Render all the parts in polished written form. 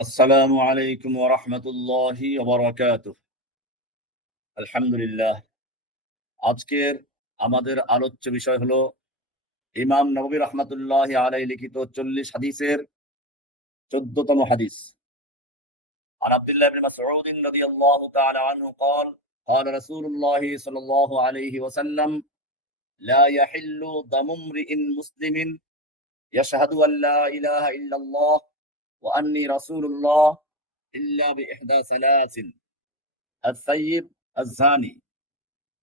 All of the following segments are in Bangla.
আসসালামু আলাইকুম ওয়া রাহমাতুল্লাহি ওয়া বারাকাতুহু। আলহামদুলিল্লাহ। আজকের আমাদের আলোচ্য বিষয় হলো ইমাম নববী রাহমাতুল্লাহি আলাইহি লিখিত ৪০ হাদিসের ১৪তম হাদিস। عن عبد الله بن مسعود رضي الله تعالى عنه قال قال رسول الله صلى الله عليه وسلم لا يحل دم امرئ مسلم يشهد أن لا إله إلا الله وأني رسول الله إلا بإحدى ثلاث: الثيب الزاني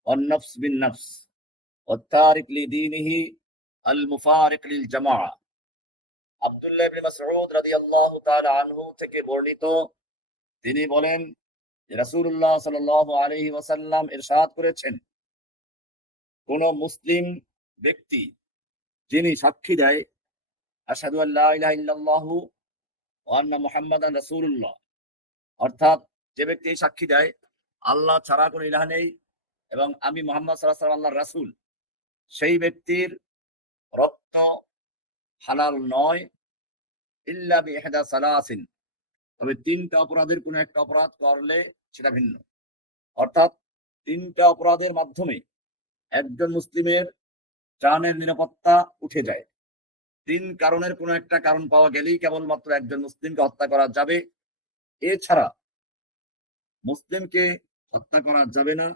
والنفس بالنفس والتارك لدينه المفارق للجماعة। আব্দুল্লাহ ইবনে মাসউদ রাদিয়াল্লাহু তাআলা আনহু থেকে বর্ণিত, তিনি বলেন যে রাসূলুল্লাহ সাল্লাল্লাহু আলাইহি ওয়াসাল্লাম ইরশাদ করেছেন, কোন মুসলিম ব্যক্তি যিনি সাক্ষী দেয় আশহাদু আল্লা ইলাহা ইল্লাল্লাহু ওয়া আন্না মুহাম্মাদান রাসূলুল্লাহ, অর্থাৎ যে ব্যক্তি এই সাক্ষী দেয় আল্লাহ ছাড়া কোনো ইলাহ নেই এবং আমি মুহাম্মদ সাল্লাল্লাহু আলাইহি ওয়াসাল্লাম আল্লাহর রাসূল, সেই ব্যক্তির রক্ত হালাল নয় ইল্লা বিইহদা সালাসিন, তবে তিনটা অপরাধের কোন একটা অপরাধ করলে সেটা ভিন্ন। অর্থাৎ তিনটা অপরাধের মাধ্যমে একজন মুসলিমের জানের নিরাপত্তা উঠে যায়। তিন কারণের কোন একটা কারণ পাওয়া গেলেই কেবলমাত্র একজন মুসলিমকে হত্যা করা যাবে, এছাড়া মুসলিমকে হত্যা করা যাবে না,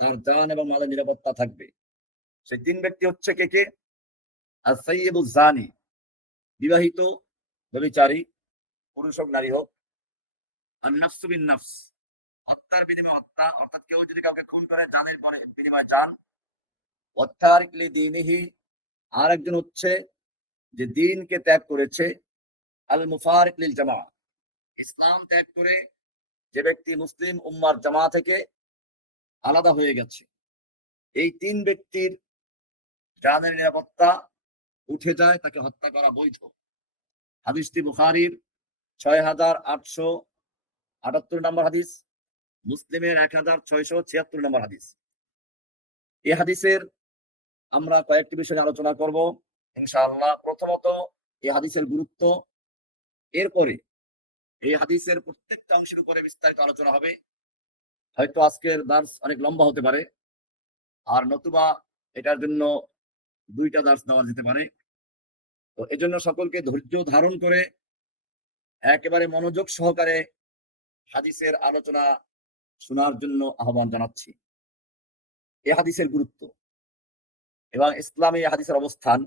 তার জান এবং মালের নিরাপত্তা থাকবে। সেই তিন ব্যক্তি হচ্ছে কে কে? আস-সাইয়্যিবুজ জানি, বিবাহিত ব্যভিচারী, পুরুষ হোক নারী হোক। আন-নাফসু বিন-নাফস, হত্যার বিনিময়ে হত্যা, অর্থাৎ কেউ যদি কাউকে খুন করে জানের পরে বিনিময়ে জান। ওয়াত-তারিক লিদীনিহি, আর একজন হচ্ছে যে দ্বীনকে ত্যাগ করেছে। আল-মুফারিক লিল জামাআহ, ইসলাম ত্যাগ করে যে ব্যক্তি মুসলিম উম্মার জামাত থেকে আলাদা হয়ে গেছে। এই তিন ব্যক্তির জানের নিরাপত্তা উঠে যায়, তাকে হত্যা করা বৈধ। হাদিসটি বুখারীর ৬,৮৭৮ নম্বর হাদিস, মুসলিমের ১,৬৭৬ নম্বর হাদিস। এই হাদিসের আমরা কয়েকটি বিষয় নিয়ে আলোচনা করব ইনশাআল্লাহ। প্রথমত এই হাদিসের গুরুত্ব, এরপরে এই হাদিসের প্রত্যেকটা অংশের উপরে বিস্তারিত আলোচনা হবে। হয়তো আজকের দার্স অনেক লম্বা হতে পারে, আর নতুবা এটার জন্য ২টা দার্স নেওয়া যেতে পারে। তো এজন্য সকলকে ধৈর্য ধারণ করে একেবারে মনোযোগ সহকারে হাদিসের আলোচনা শোনার জন্য আহ্বান জানাচ্ছি। এই হাদিসের গুরুত্ব এবং ইসলামে এই হাদিসের অবস্থান,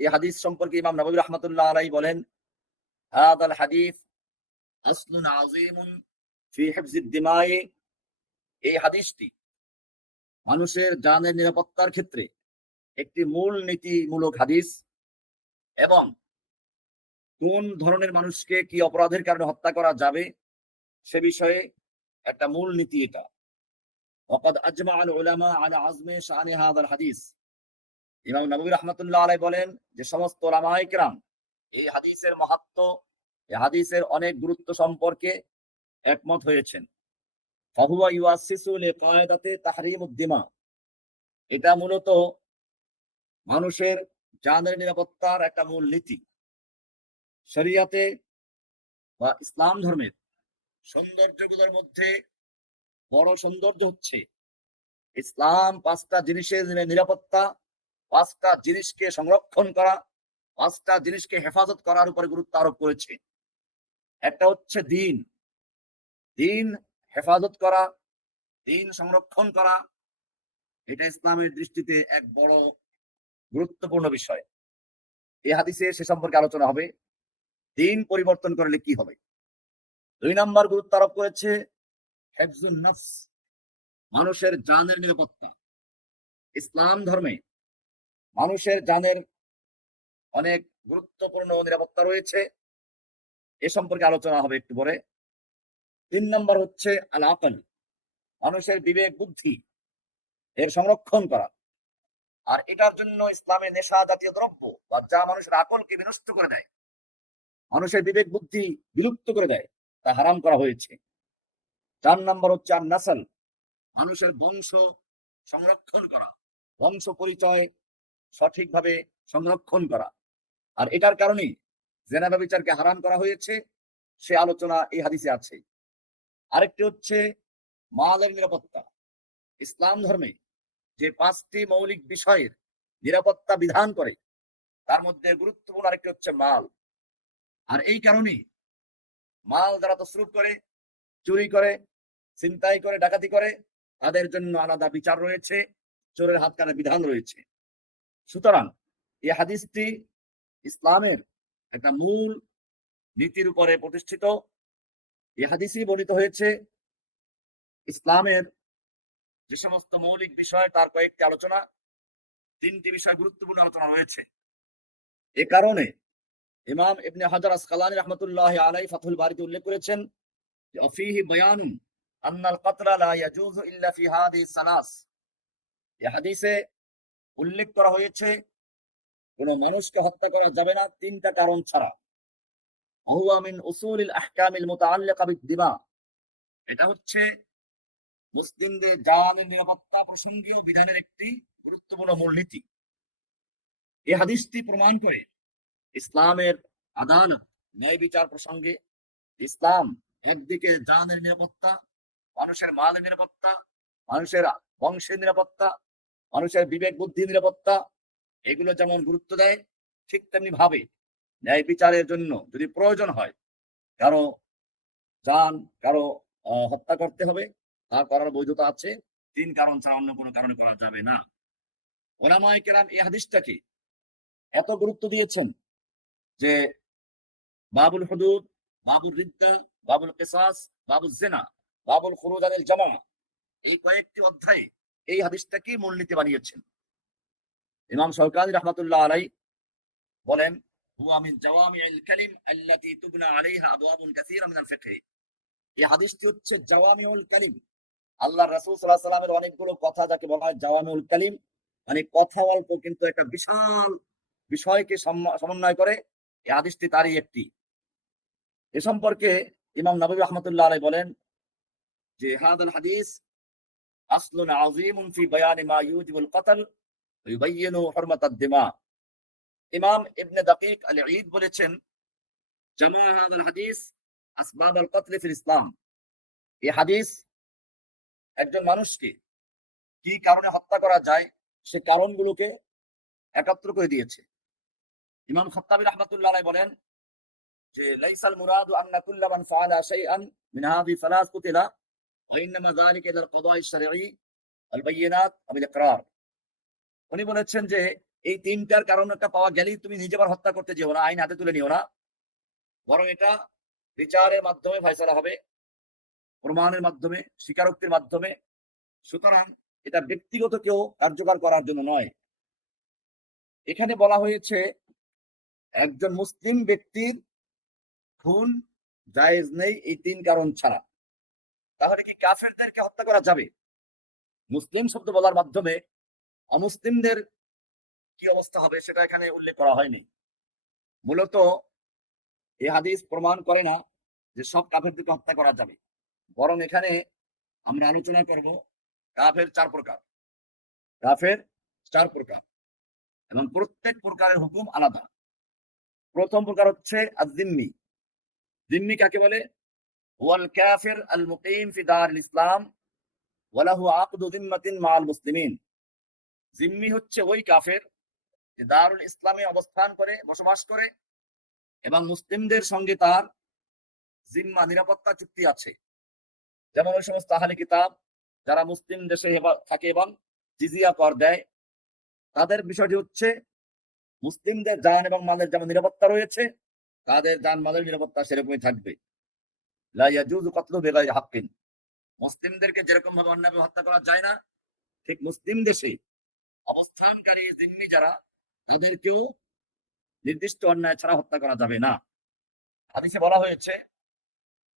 এই হাদিস সম্পর্কে ইমাম নববী রাহমাতুল্লাহ আলাইহি বলেন, হাদাল হাদিস আসলুন আযীমুন ফি হিফযিদ দিমাই, এই হাদিসটি মানুষের জানের নিরাপত্তার ক্ষেত্রে একটি মূল নীতিমূলক হাদিস এবং কোন ধরনের মানুষকে কি অপরাধের কারণে হত্যা করা যাবে সে বিষয়ে একটা মূল নীতি এটা। ওয়াকাদ আজমা আল উলামা আলা আযমি শানি হাদাল হাদিস, ইমাম নববী রাহমাতুল্লাহ আলাইহি বলেন যে সমস্ত উলামায়ে কেরাম এই হাদিসের মাহাত্ম্য, এই হাদিসের অনেক গুরুত্ব সম্পর্কে একমত হয়েছেন। ফাহুয়া ইউআসসিসু লিকায়দাতি তাহরিমুদ দিমা, এটা মূলত মানুষের জানের নিরাপত্তার একটা মূল নীতি। শরিয়াতে বা ইসলাম ধর্মের সৌন্দর্যগুলোর মধ্যে বড় সৌন্দর্য হচ্ছে ইসলাম ৫টা জিনিসের নিরাপত্তা, ৫টা জিনিসকে সংরক্ষণ করা, ৫টা জিনিসকে হেফাজত করার উপরে গুরুত্ব আরোপ করেছে। একটা হচ্ছে দ্বীন, দ্বীন হেফাজত করা, দ্বীন সংরক্ষণ করা, এটা ইসলামের দৃষ্টিতে এক বড় গুরুত্বপূর্ণ বিষয়। এই হাদিসে সে সম্পর্কে আলোচনা হবে। দ্বীন পরিবর্তন করলে কি হবে। ২ নাম্বার গুরুত্ব আরোপ করেছে হিফজুন নফস, মানুষের জানের নিরাপত্তা। ইসলাম ধর্মে মানুষের জানের অনেক গুরুত্বপূর্ণ নিরাপত্তা রয়েছে, এ সম্পর্কে আলোচনা হবে একটু পরে। ৩ নম্বর হচ্ছে আল আকল, মানুষের বিবেক বুদ্ধি এর সংরক্ষণ করা। আর এটার জন্য ইসলামে নেশা জাতীয় দ্রব্য বা যা মানুষের আকলকে বিনষ্ট করে দেয়, মানুষের বিবেক বুদ্ধি বিলুপ্ত করে দেয়, তা হারাম করা হয়েছে। ৪ নম্বর হচ্ছে আন নাসল, মানুষের বংশ সংরক্ষণ করা, বংশ পরিচয় সঠিকভাবে সংরক্ষণ করা। আর এটার কারণেই জেনা ব্যভিচারকে হারাম করা হয়েছে সে আলোচনা এই হাদিসে আছে। আরেকটি হচ্ছে মালের নিরাপত্তা। ইসলাম ধর্মে যে 5টি মৌলিক বিষয়ের নিরাপত্তা বিধান করে তার মধ্যে গুরুত্বপূর্ণ আরেকটি হচ্ছে মাল। আর এই কারণে মাল যারা তসরুফ করে, চুরি করে, ছিনতাই করে, ডাকাতি করে, তাদের জন্য আলাদা বিচার রয়েছে, চোরের হাত কাটার বিধান রয়েছে। সুতরাং এই হাদিসটি ইসলামের একটা মূল নীতির উপরে প্রতিষ্ঠিত। এই হাদিসই বর্ণিত হয়েছে ইসলামের যে সমস্ত মৌলিক বিষয় তার কয়েকটি আলোচনা, 3টি বিষয় গুরুত্বপূর্ণ আলোচনা রয়েছে। এ কারণে ইমাম ইবনে হাজার আসকালানী রাহমাতুল্লাহি আলাইহি ফাথুল বারীতে উল্লেখ করেছেন যে ফীহি বায়ানুন আন্নাল কতলা লা ইয়াজুজু ইল্লা ফি হাদিহি সালাস। এই হাদিসে উল্লেখ করা হয়েছে কোন মানুষকে হত্যা করা যাবে না 3টা কারণ ছাড়া। হুয়া মিন উসুলিল আহকামিল মুতাআল্লিকা বিদ-দিমা। এটা হচ্ছে মুসলিমদের জানের নিরাপত্তা প্রসঙ্গীয় বিধানের একটি গুরুত্বপূর্ণ মূলনীতি। এই হাদিসটি প্রমাণ করে ইসলামের আদালত, ন্যায় বিচার প্রসঙ্গে ইসলাম একদিকে জানের নিরাপত্তা, মানুষের মালের নিরাপত্তা, মানুষের বংশের নিরাপত্তা, মানুষের বিবেক বুদ্ধির নিরাপত্তা, এগুলো যেমন গুরুত্ব দেয়, ঠিক তেমনি ভাবে ন্যায় বিচারের জন্য যদি প্রয়োজন হয় কারো জান, কারো হত্যা করতে হবে, তা করার বৈধতা আছে। 3 কারণ ছাড়া অন্য কোনো কারণে করা যাবে না। ওলামায়ে কেরাম এই হাদিসটাকে এত গুরুত্ব দিয়েছেন যে বাবুল হুদুদ, বাবুল রিদ্দা, বাবুল কিসাস, বাবুল জিনা, বাবুল খুরুজ আনিল জামা, এই কয়েকটি অধ্যায়ে এই হাদিসটাকে মূলনীতি বানিয়েছেন। ইমাম শাওকানী রাহমাতুল্লাহ আলাইহি বলেন, হুয়া মিন জাওয়ামিউল কালিম আল্লাতী তুবনা আলাইহা আবওয়াবুন কাসীরা মিনাল ফিকহ। এই হাদিসটি হচ্ছে জাওয়ামিউল কালিম। আল্লাহর রাসূল সাল্লাল্লাহু আলাইহি ওয়াসাল্লামের অনেকগুলো কথা যাকে বলা হয় জাওয়ামিউল কালিম, মানে কথা অল্প কিন্তু একটা বিশাল বিষয়কে সমন্বয় করে। এই হাদিসটি তারই একটি। এ সম্পর্কে ইমাম নববী রাহমাতুল্লাহ আলাইহি বলেন যে হাদাল হাদিস আসলুন আযীমুন ফি বায়ানি মা ইউজিবুল কতল ওয়া ইউবাইয়িনু হুরমাতাদ দিমা। ইমাম ইবনে দাকিক আল ঈদ বলেছেন, জামা হাদাল হাদিস আসবাব আল কতল ফিল ইসলাম। এই হাদিস একজন মানুষকে কি কারণে হত্যা করা যায় সে কারণগুলোকে একত্র করে দিয়েছে। ইমাম খাত্তাবী রাহমাতুল্লাহ আলাইহি বলেন যে লাইসাল মুরাদু আন্না কুল্লা মান ফাআলা শাইআন মিন হাযিহি সালাস কুতিলা ওয়া ইন্নামা যালিকা ইলাল কদা'i আশ-শারঈ আল বায়িনাত আবিল ইকরার। উনি বলেছেন যে এই 3টার কারণ একটা পাওয়া গেলেই তুমি নিজে আবার হত্যা করতে যেও না, আইন হাতে তুলে নিও না, বরং এটা বিচারের মাধ্যমে ফয়সালা হবে, প্রমাণের মাধ্যমে, স্বীকারোক্তির মাধ্যমে। সুতরাং এটা ব্যক্তিগত কেউ কার্যকর করার জন্য নয়। এখানে বলা হয়েছে একজন মুসলিম ব্যক্তির খুন জায়েজ নেই এই 3 কারণ ছাড়া। তাহলে কি কাফেরদেরকে হত্যা করা যাবে? মুসলিম শব্দ বলার মাধ্যমে অমুসলিমদের কি অবস্থা হবে সেটা এখানে উল্লেখ করা হয়নি। মূলত এই হাদিস প্রমাণ করে না যে সব কাফেরদেরকে হত্যা করা যাবে, বরং এখানে আমরা আলোচনা করব কাফের 4 প্রকার। কাফের 4 প্রকার এবং প্রত্যেক প্রকারের হুকুম আলাদা। প্রথম প্রকার হচ্ছে আয-যিম্মি। যিম্মি কাকে বলে? ওয়াল কাফির আল মুকিম ফি দারিল ইসলাম ওয়া লাহু আকদু যিম্মাতিন মা'আল মুসলিমিন। যিম্মি হচ্ছে ওই কাফের যে দারুল ইসলামে অবস্থান করে, বসবাস করে এবং মুসলিমদের সঙ্গে তার জিম্মা নিরাপত্তা চুক্তি আছে। যেমন ওই সমস্ত আহলে কিতাব যারা মুসলিম দেশে থাকে এবং জিজিয়া কর দেয়, তাদের বিষয়টি হচ্ছে মুসলিমদের জান এবং মালের যেমন নিরাপত্তা রয়েছে, তাদের জান মালের নিরাপত্তা সেরকমই থাকবে। লা ইয়াজুযু কতলু বিগাইরি হাক্কিন। মুসলিমদেরকে যেরকম ভাবে অন্যায়ভাবে হত্যা করা যায় না, ঠিক মুসলিম দেশে অবস্থানকারী জিম্মি যারা, তাদেরকেও নির্দিষ্ট অন্যায় ছাড়া হত্যা করা যাবে না। হাদিসে বলা হয়েছে,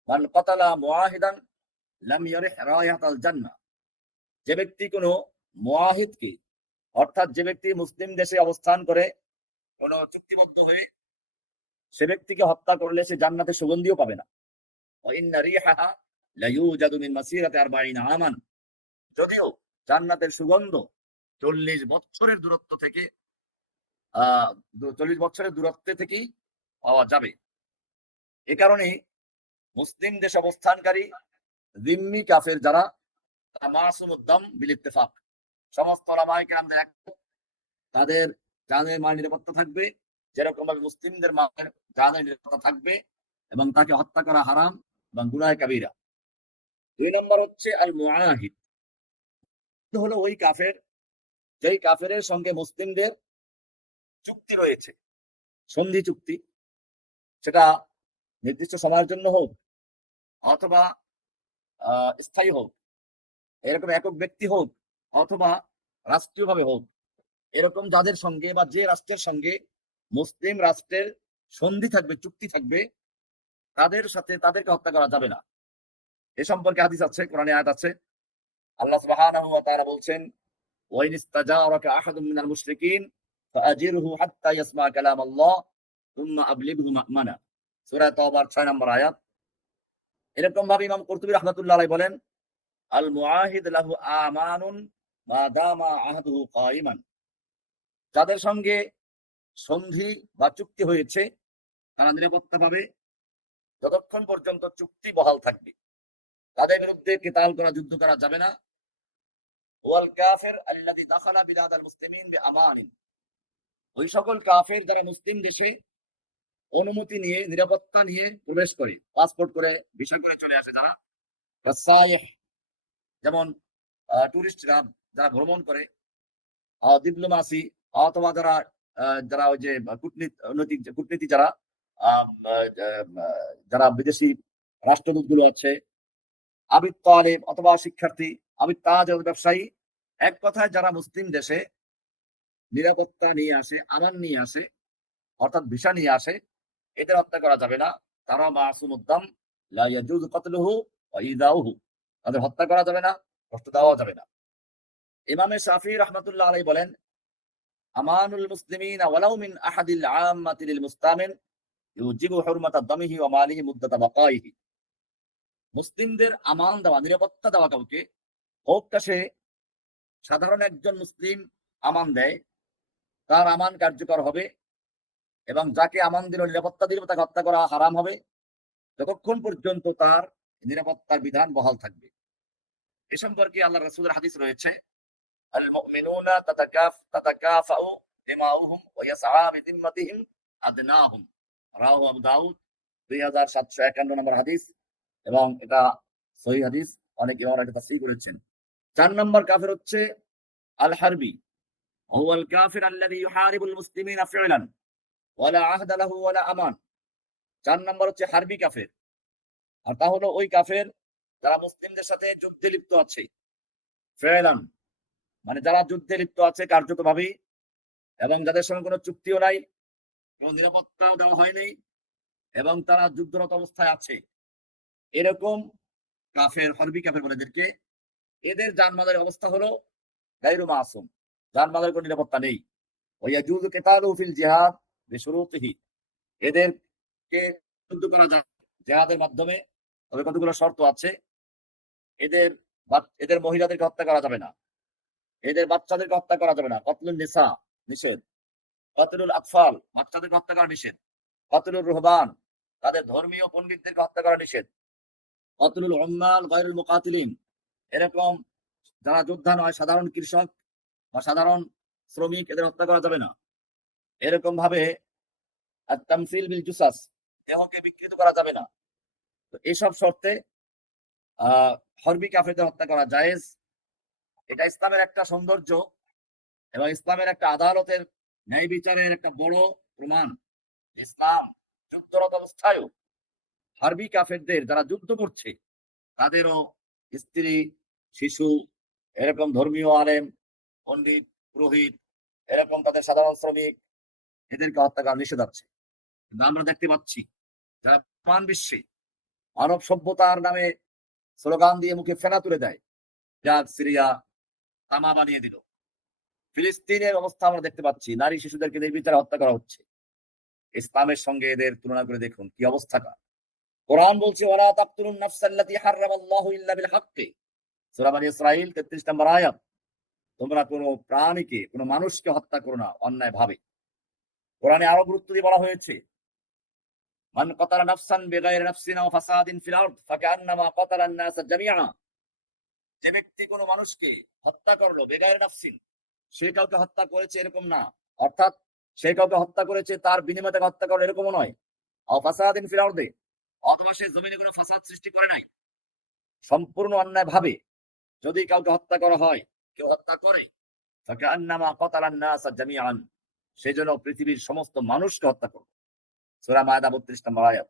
মান কাতালা মুআহিদান লাম ইয়ারিহ রায়াতাল জান্নাহ। যে ব্যক্তি কোনো মুআহিদকে, অর্থাৎ যে ব্যক্তি মুসলিম দেশে অবস্থান করে কোনো চুক্তিবদ্ধ হয়ে, সে ব্যক্তিকে হত্যা করলে সে জান্নাতের সুগন্ধিও পাবে না। ওয়া ইন্না রিহাহা লা ইউজাদু মিন মাসিরাতি 40 আমান। যদিও জান্নাতের সুগন্ধ 40 বছরের দূরত্ব থেকে 40 বছরের দূরত্বে থেকেই পাওয়া যাবে। এ কারণে মুসলিম দেশে অবস্থানকারী জিম্মি কাফের যারা, তারা মাসুম উদ্দাম বিল ইত্তেফাক, সমস্ত ওলামায়ে কেরামদের একমত, তাদের জানের মান নিরাপত্তা থাকবে যেরকম ভাবে মুসলিমদের মানের জানের নিরাপত্তা থাকবে, এবং তাকে হত্যা করা হারাম এবং গুনাহ কাবীরা। 2 নম্বর হচ্ছে আল মুআহিদ, হলো ওই কাফের যেই কাফেরের সঙ্গে মুসলিমদের চুক্তি রয়েছে, সন্ধি চুক্তি, সেটা নির্দিষ্ট সময়ের জন্য হোক অথবা স্থায়ী হোক, এরকম একক ব্যক্তি হোক অথবা রাষ্ট্রীয়ভাবে হোক, এরকম যাদের সঙ্গে বা যে রাষ্ট্রের সঙ্গে মুসলিম রাষ্ট্রের সন্ধি থাকবে, চুক্তি থাকবে, তাদের সাথে তাদেরকে হত্যা করা যাবে না। এ সম্পর্কে হাদিস আছে, কোরআনে আয়াত আছে। আল্লাহ সুবহানাহু ওয়া তাআলা বলছেন, ওয়াইন ইস্তাজারাকা আহাদুম মিনাল মুশরিকিন ফাআজিরহু হাত্তা ইয়াসমা কালাম আল্লাহ সুম্মা আবলিগহু মা'মানা, সূরা তাওবার 6 নম্বর আয়াত। এরকম ভাবে ইমাম কুরতুবী রাহমাতুল্লাহ আলাইহি বলেন, আল মুআহিদ লাহু আমানুন মা দামা আহদুহু কাইমান, যাদের সঙ্গে সন্ধি বা চুক্তি হয়েছে তারা নিরাপত্তা পাবে যতক্ষণ পর্যন্ত চুক্তি বহাল থাকবে, তাদের বিরুদ্ধে কিতাল করা, যুদ্ধ করা যাবে না। ওয়াল কাফির আল্লাযী দাখালা বিলাদাল মুসলিমিন বিআমানিন, ওই সকল কাফের যারা মুসলিম দেশে অনুমতি নিয়ে, নিরাপত্তা নিয়ে প্রবেশ করে, পাসপোর্ট করে, ভিসা করে চলে আসে যারা, রাসায়েহ, যেমন টুরিস্টরা যারা ভ্রমণ করে, ডিপ্লোমাসি, অথবা যারা যারা ওই যে কূটনীতি যারা যারা বিদেশি রাষ্ট্রদূত গুলো আছে, আবিদ তালেব অথবা শিক্ষার্থী, আবিদ তাজ ব্যবসায়ী, এক কথায় যারা মুসলিম দেশে নিরাপত্তা নিয়ে আসে, আমান নিয়ে আসে, অর্থাৎ ভিসা নিয়ে আসে, এদের হত্যা করা যাবে না। তারা মাসুম উদ্দাম, লা ইয়াজুযু কতলুহু ওয়া ইযাউহু, তাদের হত্যা করা যাবে না, কষ্ট দেওয়া যাবে না। ইমামে শাফিঈ রাহমাতুল্লাহ আলাইহি বলেন, আমানুল মুসলিমিনা ওয়ালাউ মিন আহাদিল আম্মাতি লিল মুস্তামিন ইউজিবু হুরমাতা দামিহি ওয়া মালিহি মুদ্দাতা বাকাইহি, মুসলিমদের আমান দেওয়া, নিরাপত্তা দেওয়া কাউকে, হোকটা সে সাধারণ একজন মুসলিম আমান দেয়, তার আমান কার্যকর হবে, এবং যাকে আমান দিল, নিরাপত্তা দিল, তাকে হত্যা করা হারাম হবে যতক্ষণ পর্যন্ত তার নিরাপত্তার বিধান বহাল থাকবে। এ সম্পর্কে আল্লাহ রাসূলের হাদিস রয়েছে, আল মুমিনুনা তাতাকাফাউ দিমাউহুম ওয়া ইয়াসআ বিদিম্মাতিহিম আদনাহুম, রাওয়াহু আবু দাউদ, 2751 নম্বর হাদিস, এবং এটা সহিহ হাদিস, অনেক ইমামরা এটা তাফসীর করেছেন। 4 নম্বর কাফের হচ্ছে আল হারবি, হুয়াল কাফির আল্লাযী ইউহারিবুল মুসলিমিনা ফি'লান ওয়ালা আহদা লাহু ওয়ালা আমান। 4 নম্বর হচ্ছে হারবি কাফের, আর তা হলো ওই কাফের যারা মুসলিমদের সাথে যুদ্ধে লিপ্ত আছে, ফি'লান মানে যারা যুদ্ধে লিপ্ত আছে কার্যতভাবে, এবং যাদের সঙ্গে কোনো চুক্তিও নাই, কোনো নিরাপত্তাও দেওয়া হয়নি, এবং তারা যুদ্ধরত অবস্থায় আছে, এরকম কাফের, হরবি কাফের বলে এদেরকে। এদের জানমালের অবস্থা হলো গায়রু মাসুম, জানমালের কোনো নিরাপত্তা নেই। ওয়া ইয়াজুযু কিতালুহু ফিল জিহাদ বিশুরুতিহি, এদেরকে যুদ্ধ করা যায় জিহাদের মাধ্যমে, তবে কতগুলো শর্ত আছে। এদের এদের মহিলাদেরকে হত্যা করা যাবে না, এদের বাচ্চাদেরকে হত্যা করা যাবে না, কতলুন নিসা নিষেধ, কতলুল আকফাল বাচ্চাদেরকে হত্যা করা নিষেধ, কতলুর রুহবান তাদের ধর্মীয় পণ্ডিতদেরকে হত্যা করা নিষেধ, কতলুল উম্মাল গায়রুল মুকাতিলিন, এরকম যারা যোদ্ধা নয়, সাধারণ কৃষক বা সাধারণ শ্রমিক, এদের হত্যা করা যাবে না। এরকম ভাবে আত-তামসিল বিল জুসাস, দেহকে বিকৃত করা যাবে না। তো এইসব শর্তে হরবি কাফেরদের হত্যা করা জায়েজ। এটা ইসলামের একটা সৌন্দর্য এবং ইসলামের একটা আদালতের ন্যায় বিচারের একটা বড় প্রমাণ। ইসলাম যুদ্ধরত অবস্থায়ও হারবি কাফেরদের, যারা যুদ্ধ করছে, তাদেরও স্ত্রী, শিশু, এরকম ধর্মীয় আলেম, পণ্ডিত, পুরোহিত, এরকম তাদের সাধারণ শ্রমিক, এদেরকে হত্যা করা নিষেধ আছে। কিন্তু আমরা দেখতে পাচ্ছি যারা মান বিশ্বে মানব সভ্যতার নামে স্লোগান দিয়ে মুখে ফেনা তুলে দেয়, যা সিরিয়া তামা বানিয়ে দিল, ফিলিস্তিনের অবস্থা আমরা দেখতে পাচ্ছি, নারী শিশুদেরকে নির্বিচারে হত্যা করা হচ্ছে। ইসলামের সঙ্গে এদের তুলনা করে দেখুন কি অবস্থাটা। কোরআন বলছে, ওয়ালা তাকতুলুন নাফসাল্লাতী হারামাল্লাহু ইল্লা বিল হাক্কি, সূরা বনী ইসরাঈল 33 নম্বর আয়াত। তোমরা কোনো প্রাণীকে, কোনো মানুষকে হত্যা করো না অন্যায় ভাবে। কোরআনে আরো গুরুত্ব দিয়ে বলা হয়েছে, মান কাতালা নাফসান বিগাইরি নাফসিন আও ফাসাদিন ফিল আরদ ফাকান্নামা কাতালান নাস জামিআ। যে ব্যক্তি কোনো মানুষকে হত্যা করলো বেগাইরি নাফসিন, সে কাউকে হত্যা করেছে এরকম না, অর্থাৎ সে কাউকে হত্যা করেছে তার বিনিময়ে তাকে হত্যা করলো এরকমও নয়। আও ফাসাদিন ফিল আরদি, অথবা সে জমিনে কোনো ফাসাদ সৃষ্টি করে নাই। সম্পূর্ণ অন্যায় ভাবে যদি কাউকে হত্যা করা হয়, কেউ হত্যা করে, ফাকান্নামা কাতালান নাস জামিআন, সেজন্য পৃথিবীর সমস্ত মানুষকে হত্যা করবে। সূরা মায়দা ৩২ নম্বর আয়াত।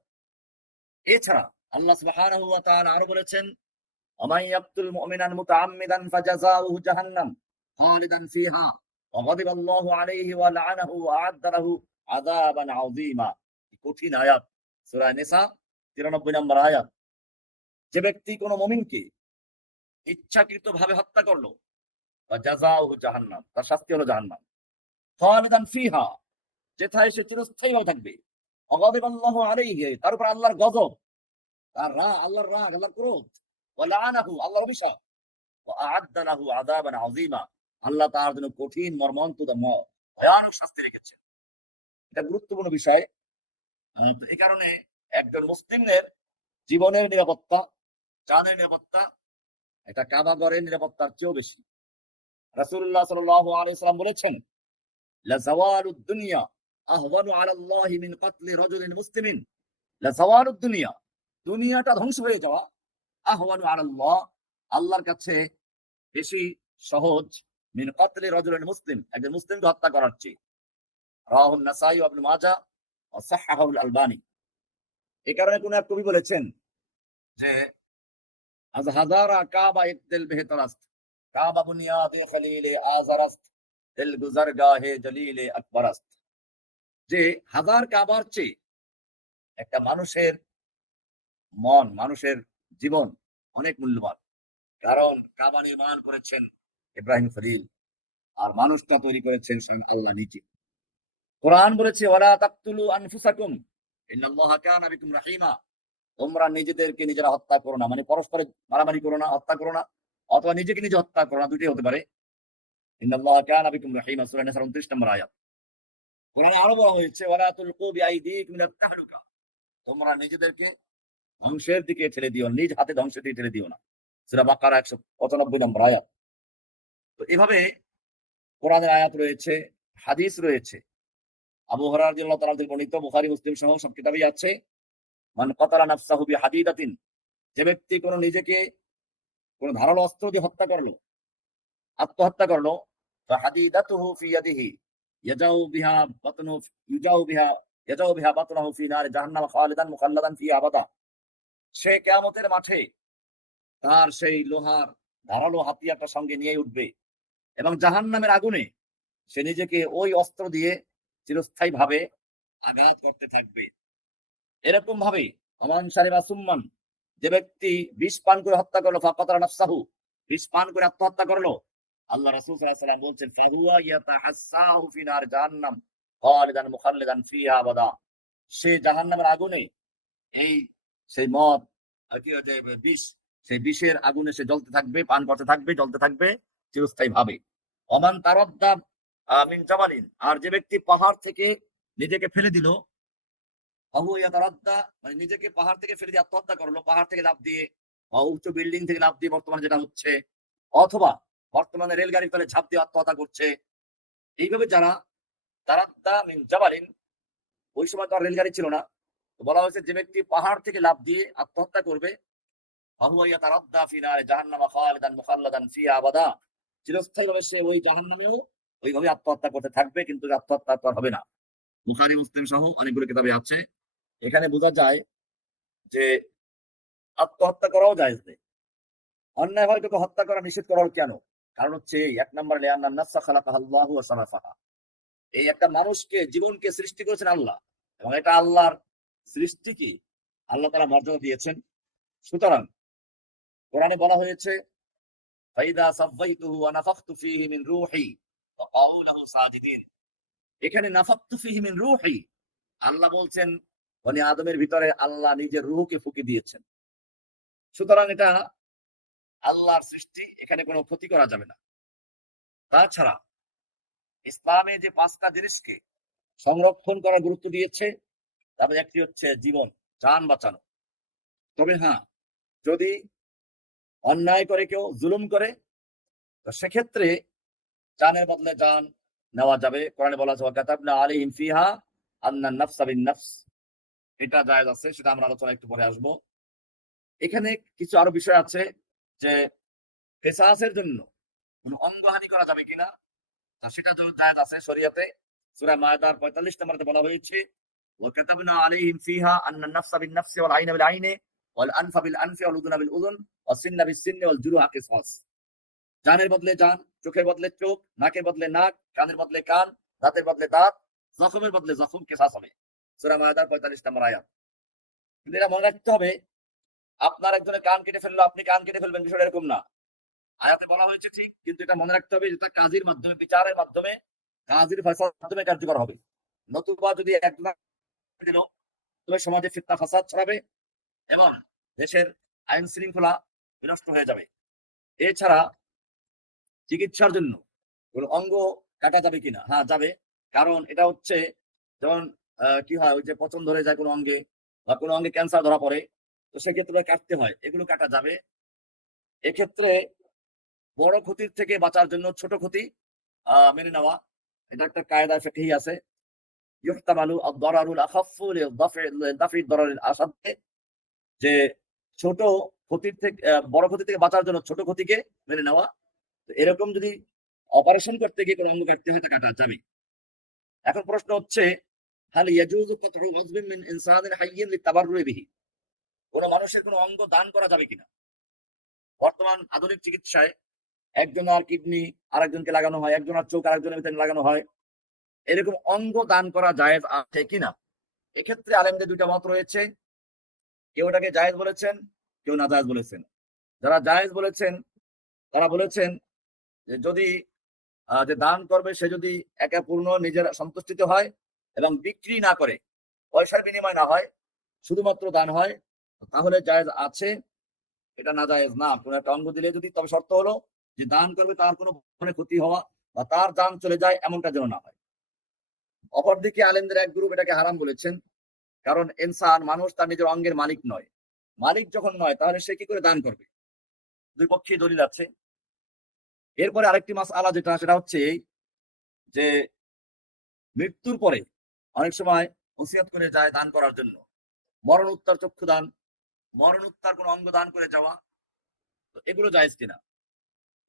এছাড়া আল্লাহ সুবহানাহু ওয়া তাআলা আরো বলেছেন, ওয়ামান ইয়াকতুল মুমিনান মুতাআম্মিদান ফাজাযাউহু জাহান্নাম খালিদান ফিহা ওয়া গাদিবা আল্লাহু আলাইহি ওয়া লা'নাহু ওয়া আ'আদ্দা লাহু আযাবান আযীমা। কঠিন আয়াত, সূরা নিসা ৯৩ নম্বর আয়াত। যে ব্যক্তি কোনো মুমিনকে ইচ্ছাকৃতভাবে হত্যা করলো, ফাজাযাউহু জাহান্নাম, তার শাস্তি হলো জাহান্নাম, খালিদান ফিহা, যেথায় সে চিরস্থায়ীভাবে থাকবে, ওয়া গাদিবা আল্লাহু আলাইহি, তার উপর আল্লাহর গজব, তার আল্লাহর রাগ, আল্লাহর ক্রোধ, ওয়া লা'নাহু, আল্লাহর অভিশাপ, ওয়া আ'আদ্দা লাহু আযাবান আযীমা, আল্লাহ তার জন্য কঠিন মর্মন্তুদ ভয়ানক শাস্তি রেখেছেন। এটা গুরুত্বপূর্ণ বিষয়। তো এই কারণে একজন মুসলিমের জীবনের নিরাপত্তা, জানের নিরাপত্তা এটা কাবা ঘরের নিরাপত্তার চেয়েও বেশি। রাসূলুল্লাহ সাল্লাল্লাহু আলাইহি ওয়াসাল্লাম বলেছেন, লা যাওয়ালুদ দুনিয়া আহওয়ানু আলা আল্লাহি মিন কাতলি রাজুলিন মুসলিমিন। লা যাওয়ালুদ দুনিয়া, দুনিয়াটা ধ্বংস হয়ে যাওয়া, আহওয়ানু আলা আল্লাহ, আল্লাহর কাছে বেশি সহজ, মিন কাতলি রাজুলিন মুসলিম, একজন মুসলিমকে হত্যা করার চেয়ে। রাওয়াহু নাসাই ওয়া ইবনে মাজাহ ওয়া সাহহাহু আল আলবানী। এই কারণে কোন এক কবি বলেছেন যে আজ হাজারা কাবা ইকদিল বেহতরাস্ত, কাবা বুনিয়াদে খলিলে আজারাস্ত, দিল গুজরগাহে জলিলে আকবরাস্ত। যে হাজার কাবার চেয়ে একটা মানুষের মন, মানুষের জীবন অনেক মূল্যবান। কারণ কাবা নির্মাণ করেছেন ইব্রাহিম খলিল, আর মানুষটা তৈরি করেছেন স্বয়ং আল্লাহ নিজে। কোরআন বলেছে, ওয়ালা তাকতুলু আনফুসাকুম ইন্নাল্লাহা কানা বিকুম রাহিমা, তোমরা নিজেদেরকে নিজেরা হত্যা করো না, মানে পরস্পরে মারামারি করো না, হত্যা করো না, অথবা নিজেকে নিজে হত্যা করো না, দুটোই হতে পারে। ইন্নাল্লাহা কানা বিকুম রাহিমা, সূরা নিসা ২৯ নম্বর আয়াত। কোরআনে আরো বলা হয়েছে, ওয়ালা তুলকু বিআইদিকুম ইলাত তাহলুকা, তোমরা নিজেদেরকে ধ্বংসের দিকে ঠেলে দিও, নিজ হাতে ধ্বংসের দিকে ঠেলে দিও না, সূরা বাকারা ১৯৫ নম্বর আয়াত। তো এভাবে কোরআনের আয়াত রয়েছে, হাদিস রয়েছে। আবু হুরায়রা রাদিয়াল্লাহু তাআলা থেকে বর্ণিত, বুখারী মুসলিম সহ সব কিতাবেই আছে, মান কাতালা নাফসাহু বিহাদিদাতিন, যে ব্যক্তি কোনো নিজেকে কোনো ধারালো অস্ত্র দিয়ে হত্যা করলো, আত্মহত্যা করলো, ফাহাদিদাতুহু ফি ইয়াদিহি ইয়াজাউ বিহা বাতনু ইয়াজাউ বিহা বাতনাহু ফি নারি জাহান্নাম খালিদান মুখাল্লাদান ফিহা আবাদা, সে কিয়ামতের মাঠে তার সেই লোহার ধারালো হাতিয়ারটা সঙ্গে নিয়ে উঠবে এবং জাহান্নামের আগুনে সে নিজেকে ওই অস্ত্র দিয়ে চিরস্থায়ীভাবে আঘাত করতে থাকবে। এরকম ভাবে আমান শারিবা সুম্মান, যে ব্যক্তি বিষ পান করে হত্যা করলো, ফাকাতালা নাফসাহু, বিষ পান করে আত্মহত্যা করলো, আল্লাহ রাসূল সাল্লাল্লাহু আলাইহি ওয়াসাল্লাম বলছেন, ফাহুয়া ইয়াতাহাসসাহু ফি নার জাহান্নাম খালিদান মুখাল্লাদান ফিহা আবাদা, সে জাহান্নামের আগুনে এই সেই মদ আর কি যে বিষ, সেই বিষের আগুনে সে জ্বলতে থাকবে, পান করতে থাকবে, জ্বলতে থাকবে চিরস্থায়ীভাবে। ওমান তারাদ্দা মিন জাবালিন, আর যে ব্যক্তি পাহাড় থেকে নিজেকে ফেলে দিল, মানে নিজেকে পাহাড় থেকে ফেলে দিয়ে আত্মহত্যা করলো, পাহাড় থেকে লাফ দিয়ে বা উচ্চ বিল্ডিং থেকে লাফ দিয়ে বর্তমানে যেটা হচ্ছে, অথবা বর্তমানে রেলগাড়ির তলে ঝাঁপ দিয়ে আত্মহত্যা করছে। এইভাবে যারা তারাদ্দা মিন জাবালিন, ওই সময় তো আর রেলগাড়ি ছিল না, তো বলা হয়েছে যে ব্যক্তি পাহাড় থেকে লাফ দিয়ে আত্মহত্যা করবে, ফাহুয়া ইয়াতারাদ্দা ফি নারি জাহান্নাম খালিদান মুখাল্লাদান ফিহা আবাদা, চিরস্থায়ীভাবে সে ওই জাহান্নামেও ওইভাবে আত্মহত্যা করতে থাকবে, কিন্তু আত্মহত্যা তো আর হবে না। বুখারী মুসলিম সহ অনেকগুলো কিতাবে আছে। এখানে বোঝা যায় যে আত্মহত্যা করাও জায়েজ নেই। অন্যায়ভাবে কাউকে হত্যা করা নিষেধ করার কেন? কারণ হচ্ছে এই ১ নম্বর, লিআন্না নাফসা খালাকাহাল্লাহু ওয়া সারাফাহা, এই একটা মানুষকে, জীবনকে সৃষ্টি করেছেন আল্লাহ, এবং এটা আল্লাহর সৃষ্টিকে আল্লাহ তাআলা মর্যাদা দিয়েছেন। সুতরাং কোরআনে বলা হয়েছে, ফাইদা সাফাইতুহু ওয়া নাফাখতু ফীহি মিন রূহি ফাকাউ লাহু সাজিদিন। এখানে নাফাখতু ফীহি মিন রূহি, আল্লাহ বলছেন বনি আদমের ভিতরে আল্লাহ নিজের রূহকে ফুঁকে দিয়েছেন। সুতরাং এটা আল্লাহর সৃষ্টি, এখানে কোনো ক্ষতি করা যাবে না। তাছাড়া ইসলামে যে ৫টা জিনিসকে সংরক্ষণ করার গুরুত্ব দিয়েছে, তারপরে একটি হচ্ছে জীবন, জান বাঁচানো। তবে হ্যাঁ, যদি অন্যায় করে কেউ জুলুম করে, তো সেক্ষেত্রে জানের বদলে জান নেওয়া যাবে। কোরআনে বলা আছে ওয়াকাতাবনা আলাইহিম ফিহা আন্নান নাফসা বিন নাফস, এটা জায়েজ আছে, সেটা আমরা আলোচনা একটু পরে আসবো। এখানে কিছু আরো বিষয় আছে যে কিসাসের জন্য কোন অঙ্গহানি করা যাবে কিনা, সেটা তো জায়েজ আছে শরীয়তে। সূরা মায়দার 45 নম্বরে বলা হয়েছে ওয়াকাতাবনা আলাইহিম ফিহা আন্নান নাফসা বিন নাফসি ওয়াল আইনা বিল আইনি ওয়াল আনফা বিল আনফি ওয়াল উযুনা বিল উযুন ওয়াস সিন্না বিস সিন্নি ওয়াল জুরুহা কিসাস। জানের বদলে জান, চোখের বদলে চোখ, নাকের বদলে নাক, কানের বদলে কান, দাঁতের বদলে দাঁত, জখমের বদলে জখম, কিসাস হবে। সূরা মায়দার 45 নম্বর আয়াত। কিন্তু এটা মনে রাখতে হবে, আপনার একজনের কান কেটে ফেললো, আপনি কান কেটে ফেলবেন, বিষয়টা এরকম না। আয়াতে বলা হয়েছে ঠিক, কিন্তু এটা মনে রাখতে হবে যেটা কাজীর মাধ্যমে, বিচারের মাধ্যমে, কাজীর ফয়সালার মাধ্যমে কার্যকর হবে। নতুবা যদি একজন দিল, তবে সমাজে ফিতনা ফাসাদ ছড়াবে এবং দেশের আইন শৃঙ্খলা বিনষ্ট হয়ে যাবে। এছাড়া চিকিৎসার জন্য কোন অঙ্গ কাটা যাবে কিনা? হ্যাঁ, যাবে। কারণ এটা হচ্ছে যেমন কি হয়, ওই যে পচন ধরে যায় কোনো অঙ্গে বা কোনো অঙ্গে ক্যান্সার ধরা পড়ে, তো সেক্ষেত্রে কাটতে হয়, এগুলো কাটা যাবে। এক্ষেত্রে বড় ক্ষতির থেকে বাঁচার জন্য ছোট ক্ষতি মেনে নেওয়া, এটা একটা কায়দা ফিকহি আছে। ইহতামালু আদ-দারারুল আখাফফু লিদাফি দারারিল আসাদ, যে ছোট ক্ষতির থেকে বড় ক্ষতি থেকে বাঁচার জন্য ছোট ক্ষতিকে মেনে নেওয়া। তো এরকম যদি অপারেশন করতে গিয়ে কোনো অঙ্গ কাটতে হয়, তা কাটা যাবে। এখন প্রশ্ন হচ্ছে, হাল ইয়াজুযু কাতউ উযবিন মিন ইনসানিন হাইয়্যিন লিতাবাররুই বিহি, কোন মানুষের কোন অঙ্গ দান করা যাবে কিনা? বর্তমান আধুনিক চিকিৎসায় একজনের কিডনি আরেকজনকে লাগানো হয়, একজনের চোখ আরেকজনের ভিতরে লাগানো হয়। এরকম অঙ্গ দান করা জায়েজ আছে কিনা? এক্ষেত্রে আলেমদের দুইটা মত রয়েছে। কেউ এটাকে জায়েজ বলেছেন, কেউ নাজায়েজ বলেছেন। যারা জায়েজ বলেছেন, তারা বলেছেন যে যদি যে দান করবে সে যদি একে পূর্ণ নিজের সন্তুষ্টিতে হয় এবং বিক্রি না করে, পয়সার বিনিময় না হয়, শুধুমাত্র দান হয়, তাহলে জায়েজ আছে। এটা নাজায়েজ না। কোন একটা অঙ্গ দিলে যদি, তবে শর্ত হলো যে দান করবে তার কোনো ধরনের ক্ষতি হওয়া বা তার জান চলে যায় এমনটা যেন না হয়। অপরদিকে আলেমদের এক গ্রুপ এটাকে হারাম বলেছেন। কারণ ইনসান, মানুষ তার নিজের অঙ্গের মালিক নয়। মালিক যখন নয়, তাহলে সে কি করে দান করবে? দুই পক্ষেই দলিল আছে। এরপরে আরেকটি মাসআলা যেটা, সেটা হচ্ছে এই যে মৃত্যুর পরে অনেক সময় ওসিয়ত করে যায় দান করার জন্য। মরণোত্তর চক্ষু দান, মরণোত্তর কোন অঙ্গ দান করে যাওয়া, তো এগুলো জায়েজ কিনা?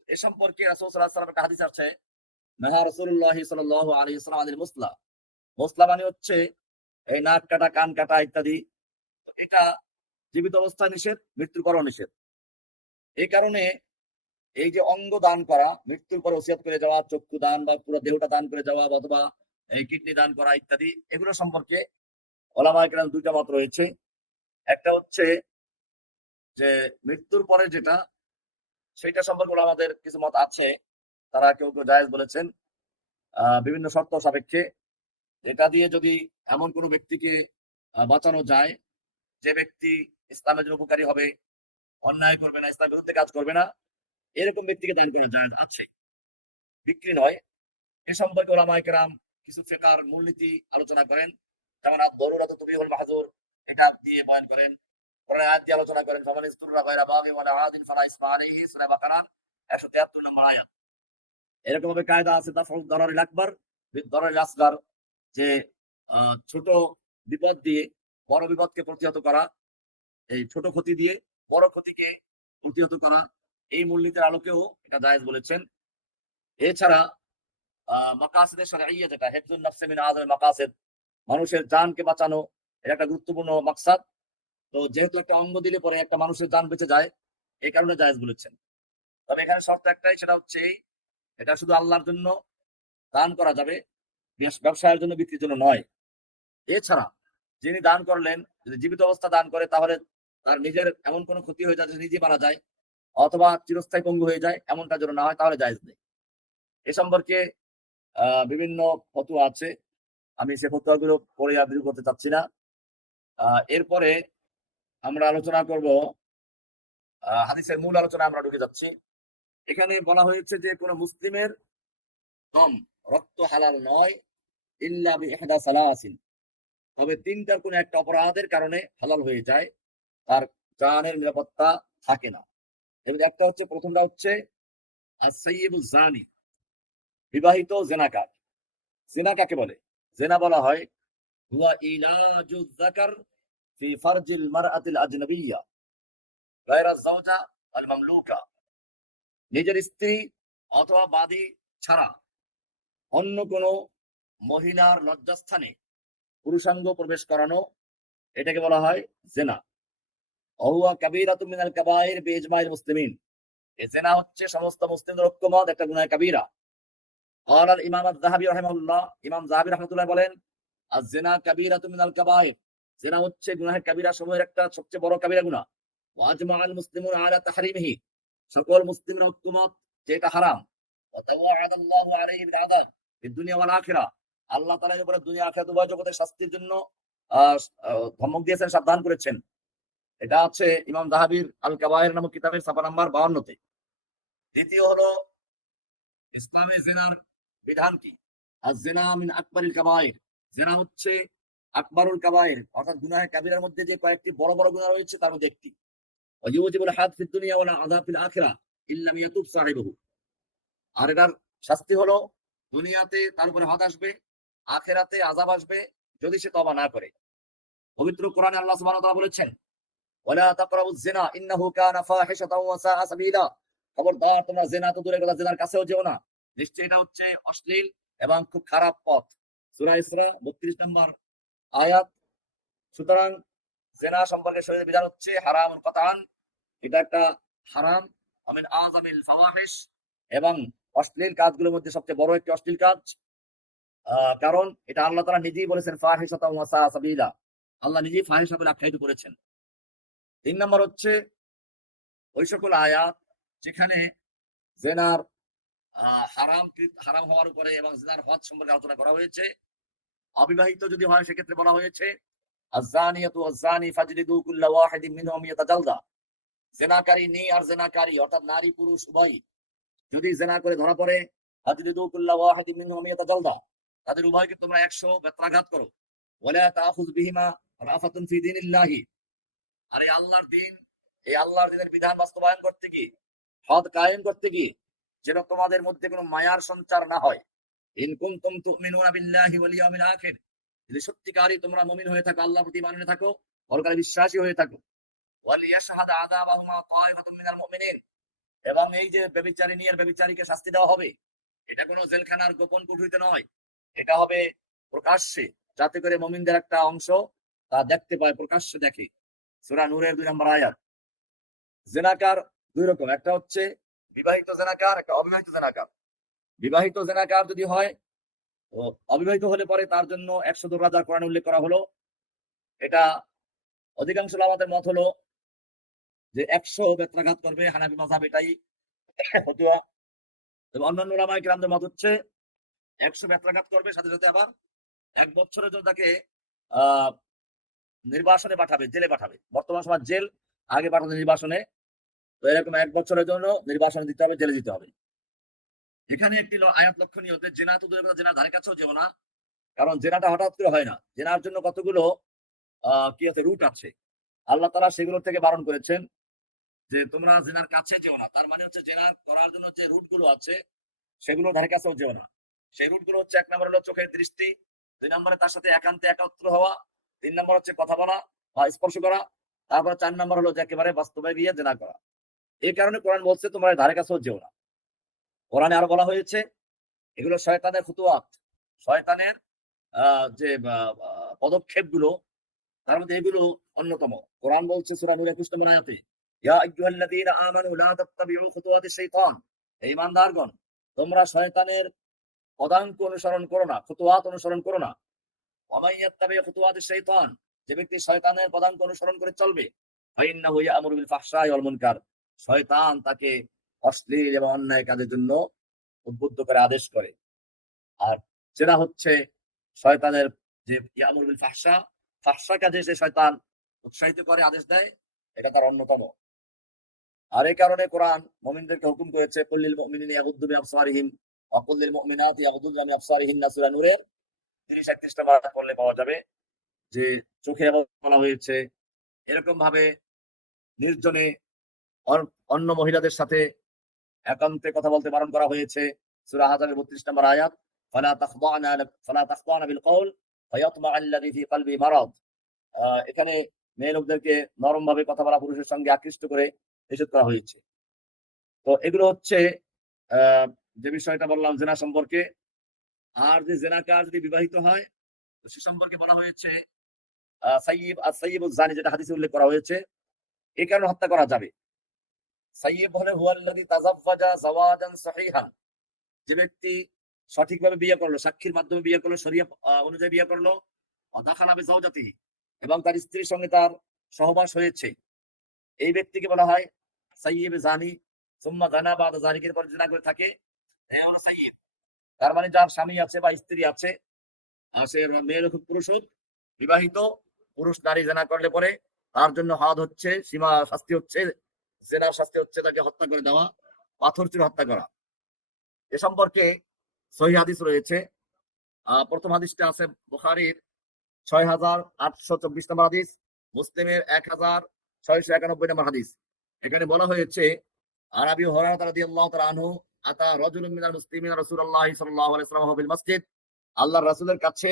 এ সম্পর্কে রাসূল সাল্লাল্লাহু আলাইহি ওয়াসাল্লাম একটা হাদিস আছে, নাহা রাসূলুল্লাহ সাল্লাল্লাহু আলাইহি ওয়াসাল্লাম আনিল মুসলা। মুসলা মানে হচ্ছে এই নাক কাটা, কান কাটা ইত্যাদি। তো এটা জীবিত অবস্থায় নিষেধ, মৃত্যুর পরেও নিষেধ। এই কারণে এই যে অঙ্গ দান করা, মৃত্যুর পরে ওসিয়ত করে যাওয়া, চক্ষু দান বা পুরো দেহটা দান করে যাওয়া, অথবা এই কিডনি দান করা ইত্যাদি, এগুলো সম্পর্কে ওলামায়ে কেরাম দুইটা মত রয়েছে। একটা হচ্ছে যে মৃত্যুর পরে যেটা, সেটা সম্পর্কে ওলামাদের কিছু মত আছে। তারা কেউ কেউ জায়েজ বলেছেন বিভিন্ন শর্ত সাপেক্ষে। এটা দিয়ে যদি এমন কোনো ব্যক্তিকে বাঁচানো যায়, যে ব্যক্তি ইসলামের জন্য উপকারী হবে, অন্যায় করবে না, ইসলামের বিরুদ্ধে কাজ করবে না, এরকম ব্যক্তিকে দান করা জায়েজ আছে, বিক্রি নয়। এ সম্পর্কে ওলামায়ে কেরাম কিছু ফিকহের মূলনীতি আলোচনা করেন। যেমন আদ-দারুরাতু তুবিহুল মাহযুর, এটা দিয়ে বয়ান করেন। কোরআনের আয়াত দিয়ে আলোচনা করেন, ফামান ইসতুররা গায়রা বাগিন ওয়ালা আদিন ফালা ইসমা আলাইহি, সূরা বাকারা 173 নম্বর আয়াত। এরকম ভাবে কায়দা আছে দাফউদ দারারিল আকবার বিদ দারারিল আসগার, যে ছোট বিপদ দিয়ে বড় বিপদকে প্রতিহত করা, এই ছোট ক্ষতি দিয়ে বড় ক্ষতিকে প্রতিহত করা, এই মূলনীতির আলোকেও এটা জায়েজ বলেছেন। এছাড়া মাকাসিদে শরঈয়া, যেটা হিফজুন নাফসি মিন আযামিল মাকাসিদ, মানুষের জানকে বাঁচানো, এটা একটা গুরুত্বপূর্ণ মাকসাদ। তো যেহেতু একটা অঙ্গ দিলে পরে একটা মানুষের জান বেঁচে যায়, এই কারণে জায়েজ বলেছেন। তবে এখানে শর্ত একটাই, সেটা হচ্ছে এই, এটা শুধু আল্লাহর জন্য দান করা যাবে, ব্যবসায়ের জন্য, বিক্রির জন্য নয়। এছাড়া যিনি দান করলেন, যদি জীবিত অবস্থা দান করে, তাহলে তার নিজের এমন কোনো ক্ষতি হয়ে যায় যে নিজে মারা যায়, অথবা চিরস্থায়ী পঙ্গু হয়ে যায়, এমনটা যেন না হয়, তাহলে জায়েজ নেই। এ সম্পর্কে বিভিন্ন ফতোয়া আছে, আমি সে ফতোয়াগুলো পড়ে আর বিরু করতে চাচ্ছি না। এরপরে আমরা আলোচনা করব, হাদিসের মূল আলোচনা আমরা ঢুকে যাচ্ছি। এখানে বলা হয়েছে যে কোন মুসলিমের দম, রক্ত হালাল নয় ইল্লা বিইহদা সালাসিন, তবে তিনটার কোনো একটা অপরাধের কারণে হালাল হয়ে যায়, তার জানের নিরাপত্তা থাকে না। এবং একটা হচ্ছে, প্রথমটা হচ্ছে as-sayyibuz zani, বিবাহিত জেনাকার। জেনা কাকে বলে? জেনা বলা হয় হুয়া ইলাজুয যাকার ফি ফারজিল মারআতিল আজনাবিয়্যা গায়রা যাওজা আল মামলুকা, নিজের স্ত্রী অথবা বাদী ছাড়া অন্য কোনো মহিলার লজ্জাস্থানে পুরুষাঙ্গ প্রবেশ করানো, এটাকে বলা হয় জেনা। ওহুয়া কাবীরাতুম মিনাল কাবাইর বিইজমাইল মুসলিমিন, এই জেনা হচ্ছে সমস্ত মুসলিমদের ঐক্যমত একটা গুনাহ কাবীরা। قال الامام الذهبي رحمه الله, ইমাম যাহাবী রাহমাতুল্লাহ বলেন, আজ-জিনা কাবীরাতুম মিনাল কাবাইর, জেনা হচ্ছে গুনাহের কাবীরা সমূহের একটা সবচেয়ে বড় কাবীরা গুনাহ। ওয়া আজমাআল মুসলিমুন আলা তাহরিমিহি, সকল মুসলিমরা ঐক্যমত যে এটা হারাম। ওয়া তাওয়াআদা আল্লাহু আলাইহি বিল আযাব ফিদ দুনিয়া ওয়াল আখিরা, আল্লাহ তাআলা এর উপরে দুনিয়া আখিরাত উভয় জগতের শাস্তির জন্য ধমক দিয়েছেন, সাবধান করেছেন। এটা আছে ইমাম যাহাবীর আল কাবায়ের নামক কিতাবের ছাপা নাম্বার 52 তে। দ্বিতীয় হলো ইসলামে জিনার বিধান কি? আজ-জিনা মিন আকবারিল কাবায়ের, জিনা হচ্ছে আকবারুল কাবায়ের, অর্থাৎ গুনাহে কাবীরার মধ্যে যে কয়েকটি বড় বড় গুনাহ রয়েছে তার মধ্যে একটি। ওয়া ইউজিবুল হাদ ফিদ দুনিয়া ওয়াল আযাব ফিল আখিরা ইল্লাম ইয়াতুব সাহিবুহু, আর এটার শাস্তি হলো দুনিয়াতে তার উপরে হদ আসবে, আখিরাতে আযাব আসবে যদি সে তওবা না করে। পবিত্র কোরআনে আল্লাহ সুবহানাহু ওয়া তাআলা বলেছেন, ওয়ালা তাকরাবুজ জিনা ইন্নাহু কানা ফাহিশাতাও ওয়া সাআ সাবিলা, খবরদার তোমরা জিনা তো দূরের কথা, জিনার কাছেও যেও না, নিশ্চয়ই এটা হচ্ছে অশ্লীল এবং খুব খারাপ পথ। সূরা ইসরা 32 নম্বর আয়াত। সুতরাং জিনা সম্পর্কে শরীয়তের বিধান হচ্ছে হারামুন কাতান, এটা একটা হারাম, আমিন আযামিল ফাওয়াহিশ, এবং অশ্লীল কাজগুলোর মধ্যে সবচেয়ে বড় একটি অশ্লীল কাজ। কারণ এটা আল্লাহ তাআলা নিজেই বলেছেন ফাহিশাতাও ওয়া সাআ সাবিলা, আল্লাহ নিজেই ফাহিশা বলে আখ্যায়িত করেছেন। 3 নম্বর হচ্ছে ওই সকল আয়াত যেখানে জিনার হারাম হওয়ার উপরে এবং জিনার হদ সম্পর্কে আলোচনা করা হয়েছে। অবিবাহিত যদি হয় সেক্ষেত্রে বলা হয়েছে আয-যানিয়াতু ওয়াজ-যানি ফাজলিদু কুল্লা ওয়াহিদিন মিনহুম মিয়াতা জালদা, জিনাকারী আর জিনাকারী অর্থাৎ নারী পুরুষ উভয়ই যদি জিনা করে ধরা পড়ে, ফাজলিদু কুল্লা ওয়াহিদিন মিনহুম মিয়াতা জালদা, তাদের উভয়কে তোমরা 100 বেত্রাঘাত করো। ওয়ালা তাখুয বিহিমা রাফাতুন ফি দীনিল্লাহি, আর এই আল্লাহর দিন, এই আল্লাহর দিনের বিধান বাস্তবায়ন করতে গিয়ে, হদ কায়েম করতে গিয়ে যেন তোমাদের মধ্যে কোনো মায়ার সঞ্চার না হয়। ইন কুনতুম তুমিনুনা বিল্লাহি ওয়াল ইয়াউমিল আখির, যদি সত্যিকারই তোমরা মুমিন হয়ে থাকো, আল্লাহর প্রতি ঈমান এনেবিশ্বাসী হয়ে থাকো। ওয়াল ইয়াশহাদ আযাবাহুমা তায়ফাতুম মিনাল মুমিনিন, এবং এই যে ব্যভিচারিণী আর ব্যভিচারীকে শাস্তি দেওয়া হবে, এটা কোনো জেলখানার গোপন কুঠরিতে নয়, এটা হবে প্রকাশ্যে, যাতে করে মুমিনদের একটা অংশ তা দেখতে পায়, প্রকাশ্যে দেখে। সূরা নূরের 2 নম্বর আয়াত। জিনাকার দুই রকম, একটা হচ্ছে বিবাহিত জিনাকার, একটা অবিবাহিত জিনাকার। বিবাহিত জিনাকার যদি হয়, তো অবিবাহিত হলে পরে তার জন্য 100 দোররা যা কোরআনে উল্লেখ করা হলো, এটা অধিকাংশ উলামাদের মত হলো যে 100 বেত্রাঘাত করবে, হানাফি মাযহাব এটাই ফতোয়া। এবং অন্যান্য উলামায়ে কিরামদের মত হচ্ছে 100 বেত্রাঘাত করবে, সাথে সাথে আবার 1 বছরের জন্য তাকে আহ নির্বাসনে পাঠাবে, জেলে পাঠাবে। বর্তমান সময় জেল, আগে পাঠাতো নির্বাসনে, তো এরকম 1 বছরের জন্য নির্বাসনে দিতে হবে, জেলে দিতে হবে। এখানে একটি আয়াত লক্ষণীয়, যে জেনা তো দূরের কথা, জেনার ধারে কাছেও যেও না, কারণ জেনাটা হঠাৎ করে হয় না, জেনার জন্য কতগুলো কি আছে, রুট আছে। আল্লাহ তাআলা সেগুলো থেকে বারণ করেছেন যে তোমরা জেনার কাছে যেও না। তার মানে হচ্ছে জেনার করার জন্য যে রুট গুলো আছে সেগুলো ধারে কাছেও যেও না। সেই রুট গুলো হচ্ছে, 1 নম্বর হলো চোখের দৃষ্টি, 2 নম্বরে তার সাথে একান্তে একাত্র হওয়া, 3 নম্বর হচ্ছে কথা বলা বা স্পর্শ করা, তারপর 4 নম্বর হলো যে একেবারে বাস্তবে গিয়ে জেনা করা। এই কারণে কোরআন বলছে তোমরা ধারে কাছেও যেও না। কোরআনে আরো বলা হয়েছে এগুলো শয়তানের ফুতুয়াত, শয়তানের যে পদক্ষেপগুলো, তার মধ্যে এগুলো অন্যতম। কোরআন বলছে সূরা নূর 21 নম্বর আয়াতে, ইয়া আইয়ুহাল্লাযীনা আমানু লা তাত্তাবিউ খুতুওয়াতিশ শাইতান, হে ঈমানদারগণ তোমরা শয়তানের পদাঙ্ক অনুসরণ করো না, খুতুওয়াত অনুসরণ করো না। ওয়া মান ইয়াত্তাবি খুতুওয়াতিশ শাইতান, যে ব্যক্তি শয়তানের পদাঙ্ক অনুসরণ করে চলবে, ফাইন্নাহু ইয়া'মুরু বিল ফাহশাই ওয়াল মুনকার, শয়তান তাকে অশ্লীল এবং অন্যায় কাজের জন্য উদ্বুদ্ধ করে, আদেশ করে। আর যেটা হচ্ছে শয়তানের যে ইয়ামুর বিল ফাহশা, ফাহশা কাজে যে শয়তান উৎসাহিত করে, আদেশ দেয়, এটা তার অন্যতম। আর এই কারণে কোরআন মুমিনদেরকে হুকুম করেছে, কুল্লিল মুমিনিনা ইয়াগুদ্দু মিন আবসারিহিম ওয়া কুল্লিল মুমিনাতি ইয়াগুদ্দুনা মিন আবসারিহিন্না, সূরা নূরের 30-31 নম্বর আয়াত পড়লে পাওয়া যাবে। যে চোখে বলা হয়েছে, এরকম ভাবে নির্জনে অন্য মহিলাদের সাথে একান্তে কথা বলতে বারণ করা হয়েছে। সূরা হাজারের ৩২ নম্বর আয়াত, ফালা তাখদানা বিল কওল ফায়াতমা আল্লাযী ফি কলবি মারাদ। এখানে মেয়ে লোকদেরকে নরম ভাবে কথা বলা, পুরুষের সঙ্গে আকৃষ্ট করে নিষেধ করা হয়েছে। তো এগুলো হচ্ছে যে বিষয়টা বললাম জেনা সম্পর্কে। আর যে জেনাকার যদি বিবাহিত হয়, তো সে সম্পর্কে বলা হয়েছে সাইয়্যিবুজ জানি, যেটা হাদিসে উল্লেখ করা হয়েছে, এই কারণে হত্যা করা যাবে। সাইয়্যিব হলেন হুয়াল্লাযী তাযাওয়াজা যাওয়াজান সহিহান, যে ব্যক্তি সঠিকভাবে বিয়ে করলো, সাক্ষীর মাধ্যমে বিয়ে করলো, শরিয়া অনুযায়ী বিয়ে করলো, ওয়াদাখালা বিজাওজাতিহি, এবং তার স্ত্রীর সঙ্গে তার সহবাস হয়েছে, এই ব্যক্তিকে বলা হয় সাইয়্যিব জানি। সুম্মা জানা বাদা জালিকের পর জিনা করে থাকে, হলো সাইয়্যিব। তার মানে যার স্বামী আছে বা স্ত্রী আছে, সে মেয়ে হোক পুরুষ হোক, বিবাহিত পুরুষ নারী জেনা করলে পরে তার জন্য হাদ হচ্ছে, সীমা শাস্তি হচ্ছে, জেনার শাস্তি হচ্ছে তাকে হত্যা করে দেওয়া, পাথর ছুঁড়ে হত্যা করা। এ সম্পর্কে সহিহ হাদিস রয়েছে। প্রথম হাদিসটা আছে বুখারীর ৬,৮২৪ নম্বর হাদিস, মুসলিমের ১,৬৯১ নম্বর হাদিস। এখানে বলা হয়েছে, আর আবি হুরায়রা রাদিয়াল্লাহু তাআলা আনহু আতা রাজুলুম মিনাল মুসলিমিনা রাসূলুল্লাহ সাল্লাল্লাহু আলাইহি ওয়াসাল্লাম ফিল মসজিদ। আল্লাহর রাসূলের কাছে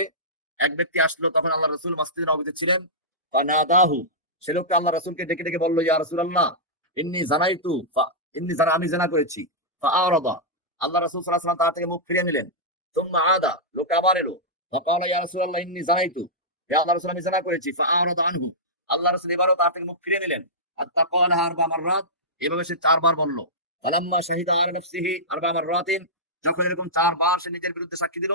এক ব্যক্তি আসলো, তখন আল্লাহর রাসূল মসজিদে নববীতে ছিলেন। ফানাদাহু, সে লোকটা আল্লাহর রাসূলকে ডেকে ডেকে বলল, ইয়া রাসূলুল্লাহ ইন্নী জানাইতু আমি জেনা করেছি। ফাআরাদা, আল্লাহর রাসূল সাল্লাল্লাহু আলাইহি ওয়াসাল্লাম তার থেকে মুখ ফিরিয়ে নিলেন। সুম্মা আদা, লোকটা আবার এলো। ফাকালা ইয়া রাসূলুল্লাহ ইন্নী জানাইতু, হে আল্লাহর রাসূল আমি জেনা করেছি। ফাআরাদা আনহু, আল্লাহর রাসূল এবারও তার থেকে মুখ ফিরিয়ে নিলেন। হাত্তা ক্বালাহা আরবা মাররাত, এভাবে সে ৪ বার বলল। ফালাম্মা শাহিদা আলা নাফসিহি আরবা মাররাতিন, যখন এরকম ৪ বার সে নিজের বিরুদ্ধে সাক্ষী দিল,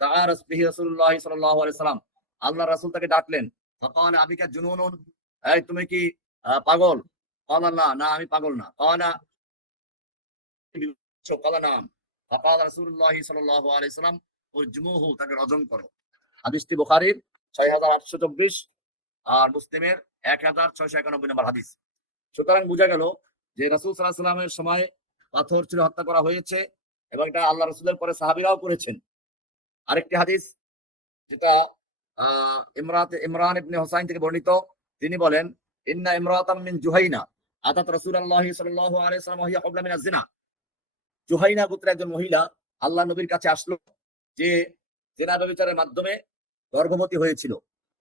তাআরাস বিহি রাসূলুল্লাহ সাল্লাল্লাহু আলাইহি ওয়াসাল্লাম, আল্লাহর রাসূল তাকে ডাকলেন। ফাকালা আবিকা জুনুনুন, এই তুমি কি পাগল? ক্বালা লা, না আমি পাগল না। ক্বালা ক্বালা নাম। ফাকালা রাসূলুল্লাহ সাল্লাল্লাহু আলাইহি ওয়াসাল্লাম উরজুমুহু, তাকে রজম করো। হাদিসটি বুখারীর ৬,৮২৪ আর মুসলিমের ১,৬৯১ নম্বর হাদিস। সুতরাং বোঝা গেল যে রাসূল সাল্লাল্লাহু আলাইহি ওয়াসাল্লামের সময় পাথর ছুঁড়ে হত্যা করা হয়েছে, এবং এটা আল্লাহ রাসূলের পরে সাহাবীরাও করেছেন। আরেকটি হাদিস, যেটা ইমরান ইবনে হুসাইন থেকে বর্ণিত, তিনি বলেন, ইন্না ইমরাতাম মিন জুহাইনা আতাত রাসূলুল্লাহ সাল্লাল্লাহু আলাইহি ওয়াসাল্লাম ওয়া হিয়া ক্বাবলা মিনাজ জিনা। জুহাইনা গোত্রের একজন মহিলা আল্লাহর নবীর কাছে আসলো, যে জিনা ব্যভিচারের মাধ্যমে গর্ভবতী হয়েছিল।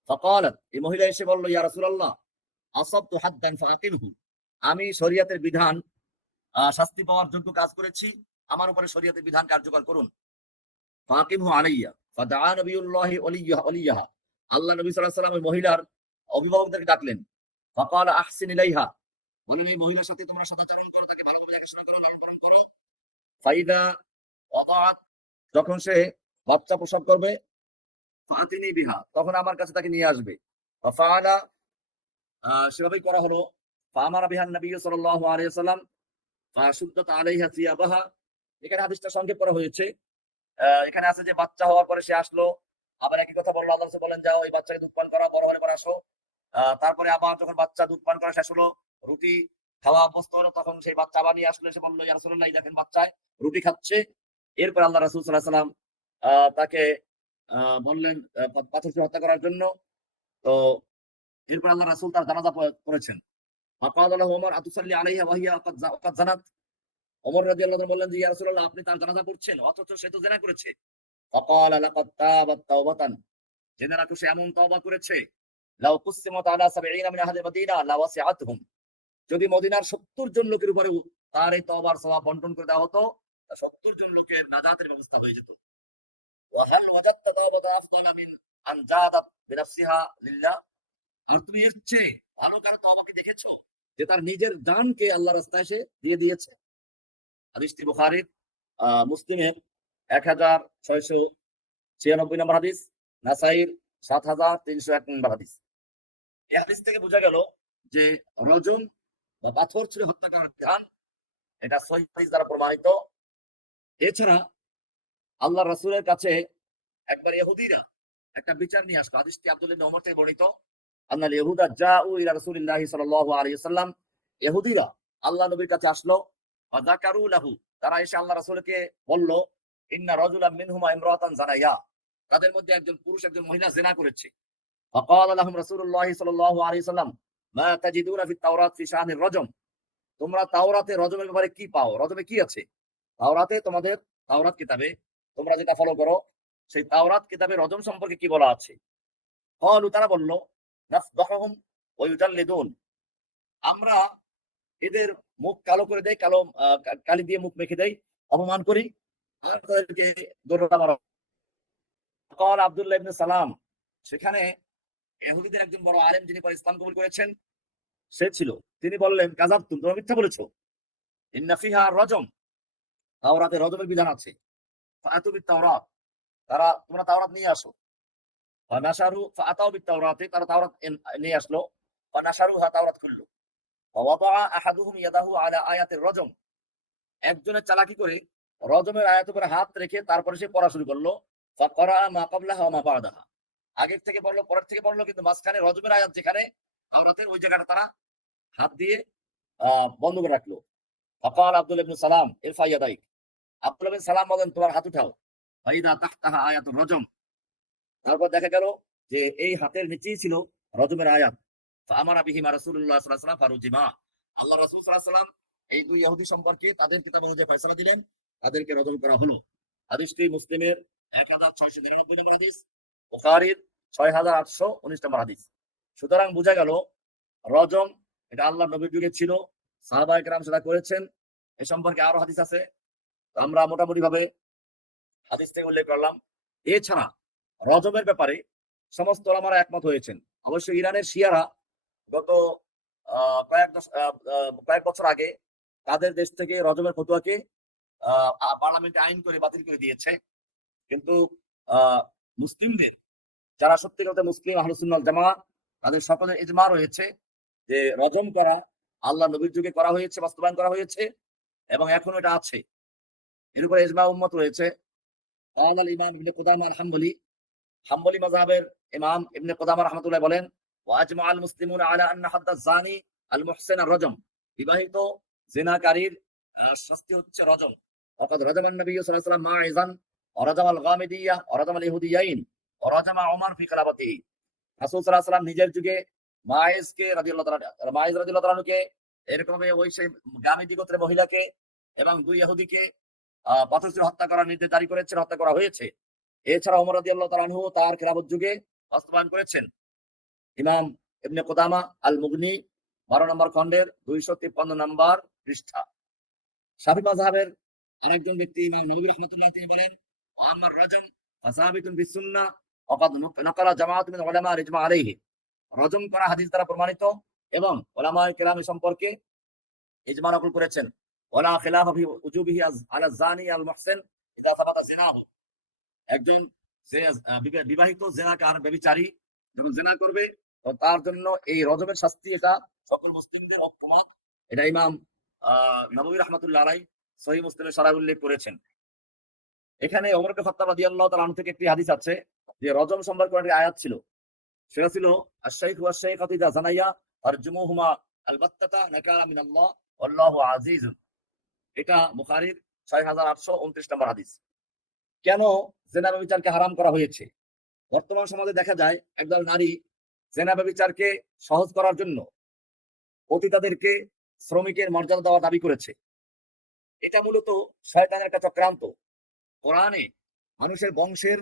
ফাকালাত, এই মহিলা এসে বলল, ইয়া রাসূলুল্লাহ আসাবতু হাদ্দান ফাআকিমহু, আমি শরীয়তের বিধান শাস্তি পাওয়ার যোগ্য কাজ করেছি, আমার উপরে শরীয়তের বিধান কার্যকর করুন। ফাকিমহু আলাইয়া ফাদাআ নবিয়ুল্লাহি ওয়ালিয়াহা, আল্লাহ নবী সাল্লাল্লাহু আলাইহি ওয়াসাল্লাম ওই মহিলার অভিভাবকদেরকে ডাকলেন। ফাকালা আহসিন ইলাইহা, বলেন এই মহিলার সাথে তোমরা সদাচরণ করো, তাকে ভালোভাবে দেখাশোনা করো, লালন পালন করো। ফাইদা ওয়াদাআত, যখন সে বাচ্চা প্রসব করবে, ফাতিনি বিহা, তখন আমার কাছে তাকে নিয়ে আসবে। ফাআলা, সেভাবেই করা হলো। ফাআমারা বিহান নবী সাল্লাল্লাহু আলাইহি ওয়াসাল্লাম ফাশুদ্দাত আলাইহা সিয়াবাহা। এখানে হাদিসটা সংক্ষেপ করা হয়েছে। এখানে আছে যে বাচ্চা হওয়ার পরে সে আসলো, আবার একই কথা বললো, আল্লাহ রাসূল বলেন যাও এই বাচ্চাকে দুধ পান করা, বড় হলে পরে আসো। তারপরে আবার যখন বাচ্চা দুধ পান করা শেষ হলো, রুটি খাওয়া অভ্যস্ত হলো, তখন সেই বাচ্চা আবার নিয়ে আসলো, এসে বললো, ইয়া রাসূলুল্লাহ এই দেখেন বাচ্চায় রুটি খাচ্ছে। এরপর আল্লাহ রাসূল সাল্লাল্লাহু আলাইহি ওয়াসাল্লাম তাকে বললেন পাথর ছুঁড়ে হত্যা করার জন্য। তো এরপর আল্লাহ রাসূল তার জানাজা করেছেন। ফাকালা লাহু ওমর আতুসাল্লি আলাইহা ওয়া হিয়া ক্বাদ জানাত। ওমর রাদিয়াল্লাহু আনহু বললেন যে, ইয়া রাসূলুল্লাহ আপনি তার জানাজা করছেন, অথচ সে তো জিনা করেছে। ফাকালা লাকাদ তাবাত তাওবাতান, জেনে রাখো সে এমন তওবা করেছে, লাউ কুসিমাত আলা ৭০ মিন আহলি মাদিনা লাওয়াসিআতহুম, যদি মদিনার ৭০ জন লোকের উপরে তার এই তওবার সওয়াব বন্টন করে দেওয়া হতো, ৭০ জন লোকের নাজাতের ব্যবস্থা হয়ে যেত। ওয়া হাল ওয়াজাদতা তাওবাতা আফদালা মিন আন জাদাত বিনাফসিহা লিল্লাহ, আর তুমি এর চেয়ে ভালো কারো তওবা কি দেখেছো, যে তার নিজের জানকে আল্লাহর রাস্তায় সে দিয়ে দিয়েছে। হাদিসটি বুখারীর, মুসলিমের ১,৬৯৬ নম্বর হাদিস, নাসাইর ৭,৩০১ নম্বর হাদিস। এই হাদিস থেকে বোঝা গেল যে রজম বা পাথর ছুঁড়ে হত্যা করার বিধান, এটা সহিহ হাদিস দ্বারা প্রমাণিত। এছাড়া আল্লাহ রাসূলের কাছে একবার ইহুদিরা একটা বিচার নিয়ে আসলো। হাদিসটি আব্দুল্লাহ ইবনে ওমর থেকে বর্ণিত। আন্নাল ইহুদা জাউ ইলা রাসূলিল্লাহি সাল্লাল্লাহু আলাইহি ওয়াসাল্লাম, ইহুদিরা আল্লাহ নবীর কাছে আসলো। ফাযাকারু লাহু, তারা এসে আল্লাহ রাসূলকে বলল, ইন্না রাজুলাম মিনহুমা ইমরাতান জানাইয়া, তাদের মধ্যে একজন পুরুষ একজন মহিলা জিনা করেছে। فقال لهم رسول الله صلى الله عليه وسلم ما تجدون في التوراة في شأن الرجم তোমরা তাওরাতে রজমের ব্যাপারে কি পাও? রজমে কি আছে? তাওরাতে তোমাদের তাওরাত কিতাবে তোমরা যেটা ফলো করো সেই তাওরাত কিতাবে রজম সম্পর্কে কি বলা আছে? ক্বালু তারা বলল নাফদাহুম ওয়া ইউজাল্লিদুন আমরা এদের মুখ কালো করে দেই, কালো কালি দিয়ে মুখ মেখে দেই, অপমান করি আর তাদেরকে দোররা মারা। ক্বাল আব্দুল্লাহ ইবনে সালাম সেখানে ইহুদীদের একজন বড় আলেম যিনি পরে ইসলাম কবুল করেছেন সে ছিল। তিনি বললেন কাযাবতুম তোমরা মিথ্যা বলেছো। ইন্না ফিহা রজম তাওরাতে রজমের বিধান আছে। ফাআতু বিত তাওরাত তোমরা তাওরাত নিয়ে আসো। ফানাশারু ফাআতাউ বিত তাওরাতে তারা তাওরাত নিয়ে আসলো। ফানাশারুহা তাওরাত খুললো। ওয়াদাআ আহাদুহুম ইয়াদাহু আলা আয়াতির রজম একজনের চালাকি করে রজমের আয়াতের উপরে হাত রেখে তারপরে সে পড়া শুরু করলো। ফাকরা মা ক্বাবলাহা ওয়া মা বা'দাহা আগের থেকে পড়লো পরের থেকে পড়লো, কিন্তু মাঝখানে রজমের আয়াত যেখানে তাওরাতের ওই জায়গাটা তারা হাত দিয়ে বন্ধ করে রাখলো। ফাকাল আব্দুল্লাহ ইবনে সালাম ইরফা ইয়াদাইক আব্দুল্লাহ ইবনে সালাম বলেন তোমার হাত উঠাও। ফাইদা তাহতাহা আয়াতুর রজম তারপর দেখা গেল যে এই হাতের নিচেই ছিল রজমের আয়াত। ফাআমারা বিহিমা রাসূলুল্লাহ সাল্লাল্লাহু আলাইহি ওয়াসাল্লাম ফারুজিমা আল্লাহ রাসূল সাল্লাল্লাহু আলাইহি ওয়াসাল্লাম এই দুই ইহুদি সম্পর্কে তাদের কিতাব অনুযায়ী ফয়সালা দিলেন, তাদেরকে রজম করা হলো। হাদিসটি মুসলিমের 1699 নম্বর হাদিস, বুখারীর 6819 নম্বর হাদিস। সুতরাং বোঝা গেল রজম এটা আল্লাহর নবীর যুগে ছিল, সাহাবায়ে কেরাম সেটা করেছেন। এ সম্পর্কে আরো হাদিস আছে, আমরা মোটামুটি ভাবে হাদিস থেকে উল্লেখ করলাম। এছাড়া রজমের ব্যাপারে সমস্ত ওলামারা একমত হয়েছেন। অবশ্য ইরানের শিয়ারা গত কয়েক বছর আগে তাদের দেশ থেকে রজমের ফতোয়াকে পার্লামেন্টে আইন করে বাতিল করে দিয়েছে। কিন্তু মুসলিমদের যারা সত্যিকার মুসলিম আহলে সুন্নাত ওয়াল জামাত তাদের সকলের ইজমা রয়েছে যে রজম করা আল্লাহ নবীর যুগে করা হয়েছে, বাস্তবায়ন করা হয়েছে এবং এখনো এটা আছে। এর উপরে ইজমা উম্মত রয়েছে। قال الإمام ابن قدامة الحنبلي হাম্বলি মাযহাবের ইমাম ইবনে কুদামা রাহমাতুল্লাহ বলেন ওয়াজমা আল মুসলিমুনা আলা আন্না হাদ্দ আয-যানি আল মুহসিন আর-রজম বিবাহিত জিনাকারীর শাস্তি হচ্ছে রজম। ওয়াকাদ রাজামান নবী সাল্লাল্লাহু আলাইহি ওয়াসাল্লাম মাইজান ওয়া রাজাম আল-গামিদিয়্যা ওয়া রাজাম আল-ইহুদিয়্যাইন ওয়া রাজাম উমর ফি খিলাফাতিহি রাসূল সাল্লাল্লাহু আলাইহি ওয়াসাল্লাম নিজের যুগে মাইজকে রাদিয়াল্লাহু তাআলা মাইজ রাদিয়াল্লাহু তাআলা কে এরকম ভাবে ওই সেই গামিদি গোত্রের মহিলাকে এবং দুই ইহুদিকে পাথর ছুঁড়ে হত্যা করার নির্দেশ জারি করেছেন, হত্যা করা হয়েছে। এছাড়া ওমর রাদিয়াল্লাহু তাআলা আনহু তার খিলাফত যুগে বাস্তবায়ন করেছেন। ইমাম ইবনে কুদামা আল মুগনি 12 নম্বর খণ্ডের 253 নম্বর পৃষ্ঠা। শাফি মাযহাবের আরেকজন ব্যক্তি ইমাম নববী রাহমাতুল্লাহ তিনি বলেন ওয়াম্মার রজম ফাসাবিতুন বিস সুন্নাহ ওয়া ক্বাদ নাকালা জামাআতুন মিন উলামা ইজমা আলাইহি রজম করা হাদিস দ্বারা প্রমাণিত এবং উলামায়ে কেরাম সম্পর্কে ইজমা নকল করেছেন। ওয়ালা খিলাফা ফি উজুবিহি আলা যানি আল মুহসিন ইযা সাবাতা জিনাহু একজন বিবাহিত জেনাকার ব্যভিচারী যখন জেনা করবে তার জন্য এই রজমের শাস্তি এটা সকল মুসলিমদের ঐক্যমত। এটা ইমাম নববী রাহমাতুল্লাহ আলাইহি সহিহ মুসলিমে শরহ উল্লেখ করেছেন। এখানে ওমর ইবনে খাত্তাব রাদিয়াল্লাহু তাআলা আনহু থেকে একটি হাদিস আছে যে রজম সম্পর্কে একটি আয়াত ছিল, সেটা ছিল আশ-শাইখু ওয়াশ-শাইখাতু ইযা জানাইয়া ফারজুমুহুমা আল-বাত্তাতা নাকালা মিনাল্লাহ ওয়াল্লাহু আজিজুন। এটা বুখারীর 6829 নম্বর হাদিস। কেন জেনা ব্যভিচারকে হারাম করা হয়েছে? বর্তমান সমাজে দেখা যায় একদল নারী জেনা ব্যভিচারকে সহজ করার জন্য পতিতাদেরকে শ্রমিকের মর্যাদা দেওয়ার দাবি করেছে। এটা মূলত শয়তানের একটা চক্রান্ত। কোরআনে মানুষের বংশের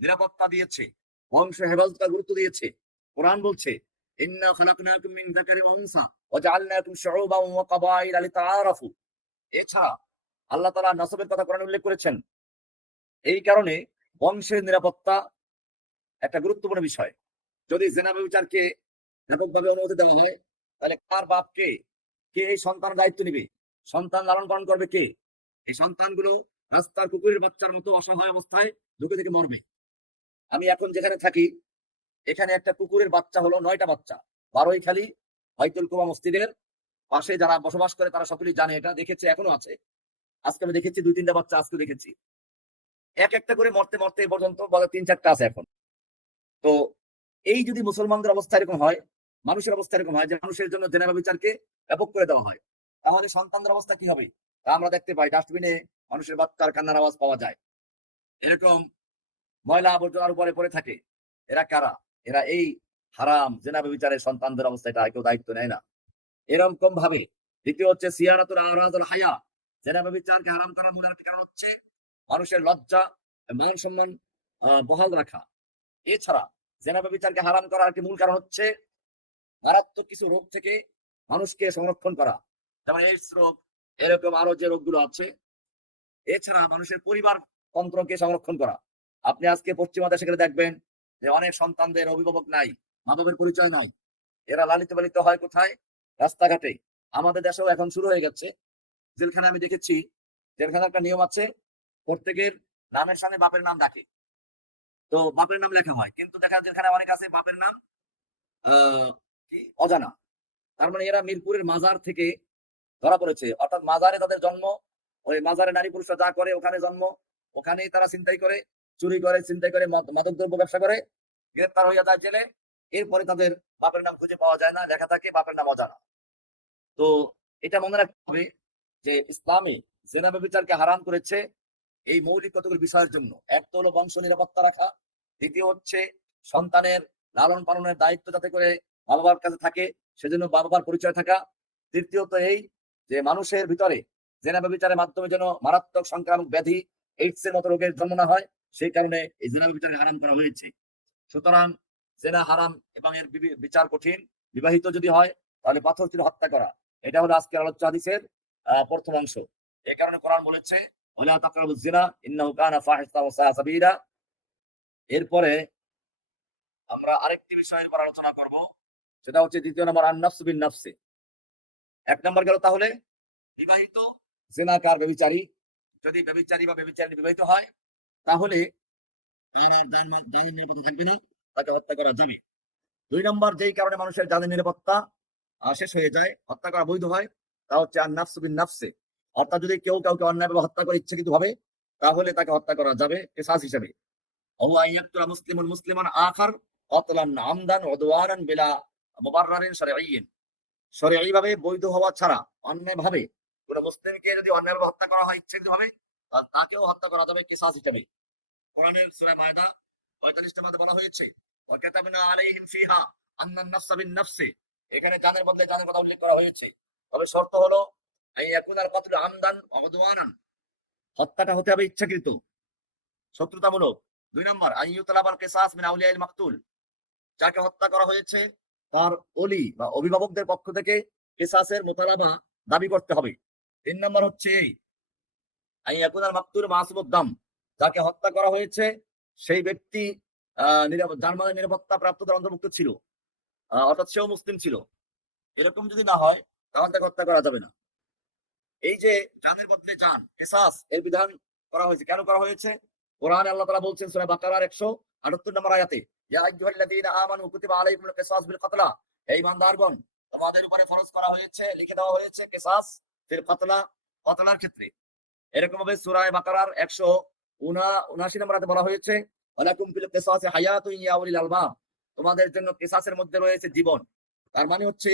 নিরাপত্তা দিয়েছে, বংশ হেফাজতের গুরুত্ব দিয়েছে। কোরআন বলছে ইন্না খালাকনাকুম মিন যাকারি ওয়া উনসা ওয়া জাআলনাকুম শুউবান ওয়া ক্বাবাইলা লিতাআরাফু। এছাড়া আল্লাহ তাআলা নসবের কথা কোরআনে উল্লেখ করেছেন। এই কারণে বংশের নিরাপত্তা একটা গুরুত্বপূর্ণ বিষয়। যদি জেনা ব্যভিচারকে ব্যাপকভাবে অনুমতি দেওয়া হয় তাহলে কার বাপ কে এই সন্তানের দায়িত্ব নিবে? সন্তান লালন পালন করবে কে? এই সন্তানগুলো রাস্তার কুকুরের বাচ্চার মতো অসহায় অবস্থায় ঢুকে থেকে মরবে। আমি এখন যেখানে থাকি এখানে একটা কুকুরের বাচ্চা হলো 9টা বাচ্চা। বারোইখালী বাইতুল কুবা মসজিদের পাশে যারা বসবাস করে তারা সকলেই জানে, এটা দেখেছে, এখনো আছে। আজকে আমি দেখেছি 2-3টা বাচ্চা আজকে দেখেছি। এক একটা করে মরতে মরতে এ পর্যন্ত বলে 3-4টা আছে এখন। তো এই যদি মুসলমানদের অবস্থা এরকম হয়, মানুষের অবস্থা এরকম হয় যে মানুষের জন্য জেনা ব্যভিচারকে ব্যাপক করে দেওয়া হয়, তাহলে সন্তানদের অবস্থা কি হবে? তা আমরা দেখতে পাই ডাস্টবিনে মানুষের বাচ্চার কান্নার আওয়াজ পাওয়া যায়। এরকম ময়লা আবর্জনার উপরে পড়ে থাকে। এরা কারা? এরা এই হারাম, জেনা ব্যভিচারের সন্তানদের অবস্থা এটা কেউ দায়িত্ব নেয় না। এরকম ভাবে দ্বিতীয় হচ্ছে সিয়ারাতুল আওরাতুল হায়া, জেনা ব্যভিচারকে হারাম করার মূল আরেকটি কারণ হচ্ছে মানুষের লজ্জা, মান সম্মান বহাল রাখা। এছাড়া জেনা ব্যভিচারকে হারাম করার একটি মূল কারণ হচ্ছে মারাত্মক কিছু রোগ থেকে মানুষকে সংরক্ষণ করা, যেমন এইডস রোগ, এরকম আরো যে রোগগুলো আছে। এছাড়া মানুষের পরিবার তন্ত্রকে সংরক্ষণ করা। আপনি আজকে পশ্চিমা দেশে গেলে দেখবেন যে অনেক সন্তানদের অভিভাবক নাই, মা বাবার পরিচয় নাই, এরা লালিত পালিত হয় কোথায়? রাস্তাঘাটে। আমাদের দেশেও এখন শুরু হয়ে গেছে। জেলখানে আমি দেখেছি, জেলখানে একটা নিয়ম আছে, প্রত্যেকের নামের সামনে বাপের নাম ডাকে, তো বাপের নাম লেখা হয়, কিন্তু দেখা যায় জেলখানে অনেক আছে বাপের নাম কি অজানা। তার মানে এরা মিরপুরের মাজার থেকে ধরা পড়েছে, অর্থাৎ মাজারে তাদের জন্ম, ওই মাজারে নারী পুরুষরা যা করে ওখানে জন্ম, ওখানেই তারা ছিনতাই করে, চুরি করে, ছিনতাই করে, মাদক দ্রব্য ব্যবসা করে, গ্রেফতার হইয়া যায় জেলে। এরপরে তাদের বাপের নাম খুঁজে পাওয়া যায় না, লেখা থাকে বাপের নাম অজানা। তো এটা মনে রাখতে হবে যে ইসলামে জেনা ব্যভিচারকে হারাম করেছে এই মৌলিক কতগুলো বিষয়ের জন্য। এক তো হলো বংশ নিরাপত্তা রাখা, দ্বিতীয় হচ্ছে সন্তানের লালন পালনের দায়িত্ব যাতে করে মা বাবার কাছে থাকে, সেজন্য মা বাবার পরিচয় থাকা, তৃতীয়ত এই যে মানুষের ভিতরে জেনা ব্যভিচারের মাধ্যমে যেন মারাত্মক সংক্রামক ব্যাধি এইডস এর মতো রোগের জন্ম না হয়, সেই কারণে এই জেনা ব্যভিচারকে হারাম করা হয়েছে। সুতরাং জেনা হারাম এবং এর বিচার কঠিন। বিবাহিত যদি হয় তাহলে পাথর তুলে হত্যা করা। এটা হলো আজকের আলোচ্য হাদিসের প্রথম অংশ। এই কারণে কোরআন বলেছে ওয়ালা তাকরাবুজ জিনা ইন্নাহু কানা ফাহিশাতাও ওয়া সাআ সাবিলা। এরপরে আমরা আরেকটি বিষয়ের উপর আলোচনা করব, সেটা হচ্ছে দ্বিতীয় নম্বর আন-নাফসু বিন-নাফসি। এক নম্বর গেল তাহলে বিবাহিত জিনাকার ব্যভিচারী, যদি ব্যভিচারী বা ব্যভিচারিণী বিবাহিত হয় তাহলে তার আর জানের নিরাপত্তা থাকবে না, তাকে হত্যা করা যাবে। দুই নম্বর যেই কারণে মানুষের জানের নিরাপত্তা শেষ হয়ে যায়, হত্যা করা বৈধ হয়, তা হচ্ছে আন-নাফসু বিন-নাফসি। অর্থাৎ যদি কেউ কাউকে অন্যায়ভাবে হত্যা করে ইচ্ছাকৃতভাবে, তাহলে তাকে হত্যা করা যাবে কিসাস হিসেবে। ও আইয়াকতুলা মুসলিমুন মুসলিমান আখার কতলান আমদান উদওয়ানান বিলা মুবাররারিন শারঈয়্যিন। শরঈ ভাবে বৈধ হওয়া ছাড়া অন্যায়ভাবে কোন মুসলিমকে যদি অন্যায়ভাবে হত্যা করা হয় ইচ্ছাকৃতভাবে, তাকেও হত্যা করা যাবে কিসাস হিসেবে। কোরআনের সূরা মায়দা ৪৫ নম্বরে বলা হয়েছে ওয়া কাতাবনা আলাইহিম ফিহা আন্নান নাফসা বিন-নাফসি। এখানে জানের বদলে জানের কথা উল্লেখ করা হয়েছে, তবে শর্ত হলো আইয়াকুনাল কতলু আমদান ওয়া উদওয়ানান, হত্যাটা হতে হবে ইচ্ছাকৃত, শত্রুতামূলক। দুই নম্বর আইয়ুতলাবাল কিসাস মিন আউলিয়াইল মাকতুল, যাকে হত্যা করা হয়েছে তার ওলি বা অভিভাবকদের পক্ষ থেকে কিসাসের মোতালাবা দাবি করতে হবে। তিন নম্বর হচ্ছে আইয়াকুনাল মাকতুল মাসুমুদ দাম, যাকে হত্যা করা হয়েছে সেই ব্যক্তি যার মানে নিরাপত্তা প্রাপ্তদের অন্তর্ভুক্ত ছিল, অর্থাৎ সেও মুসলিম ছিল। এরকম যদি না হয় তাহলে তাকে হত্যা করা যাবে না। এই যে জানের বদলে জান কিসাস এর বিধান করা হয়েছে, কেন করা হয়েছে? কোরআনে আল্লাহ তাআলা বলছেন সূরা বাকারার ১৭৮ নম্বর আয়াতে, ইয়া আইয়ুহাল্লাযীনা আমানু কুতিবা আলাইকুমুল কিসাস বিল কাতলা, হে ঈমানদারগণ তোমাদের উপরে ফরজ করা হয়েছে, লিখে দেওয়া হয়েছে কিসাস ফিল কাতলা, কতলার ক্ষেত্রে। এরকম ভাবে সূরা বাকারার ১৭৯ নম্বর আয়াতে বলা হয়েছে ওয়ালাকুম ফিল কিসাসি হায়াতুন ইয়া উলিল আলবাব, তোমাদের জন্য কিসাসের মধ্যে রয়েছে জীবন। তার মানে হচ্ছে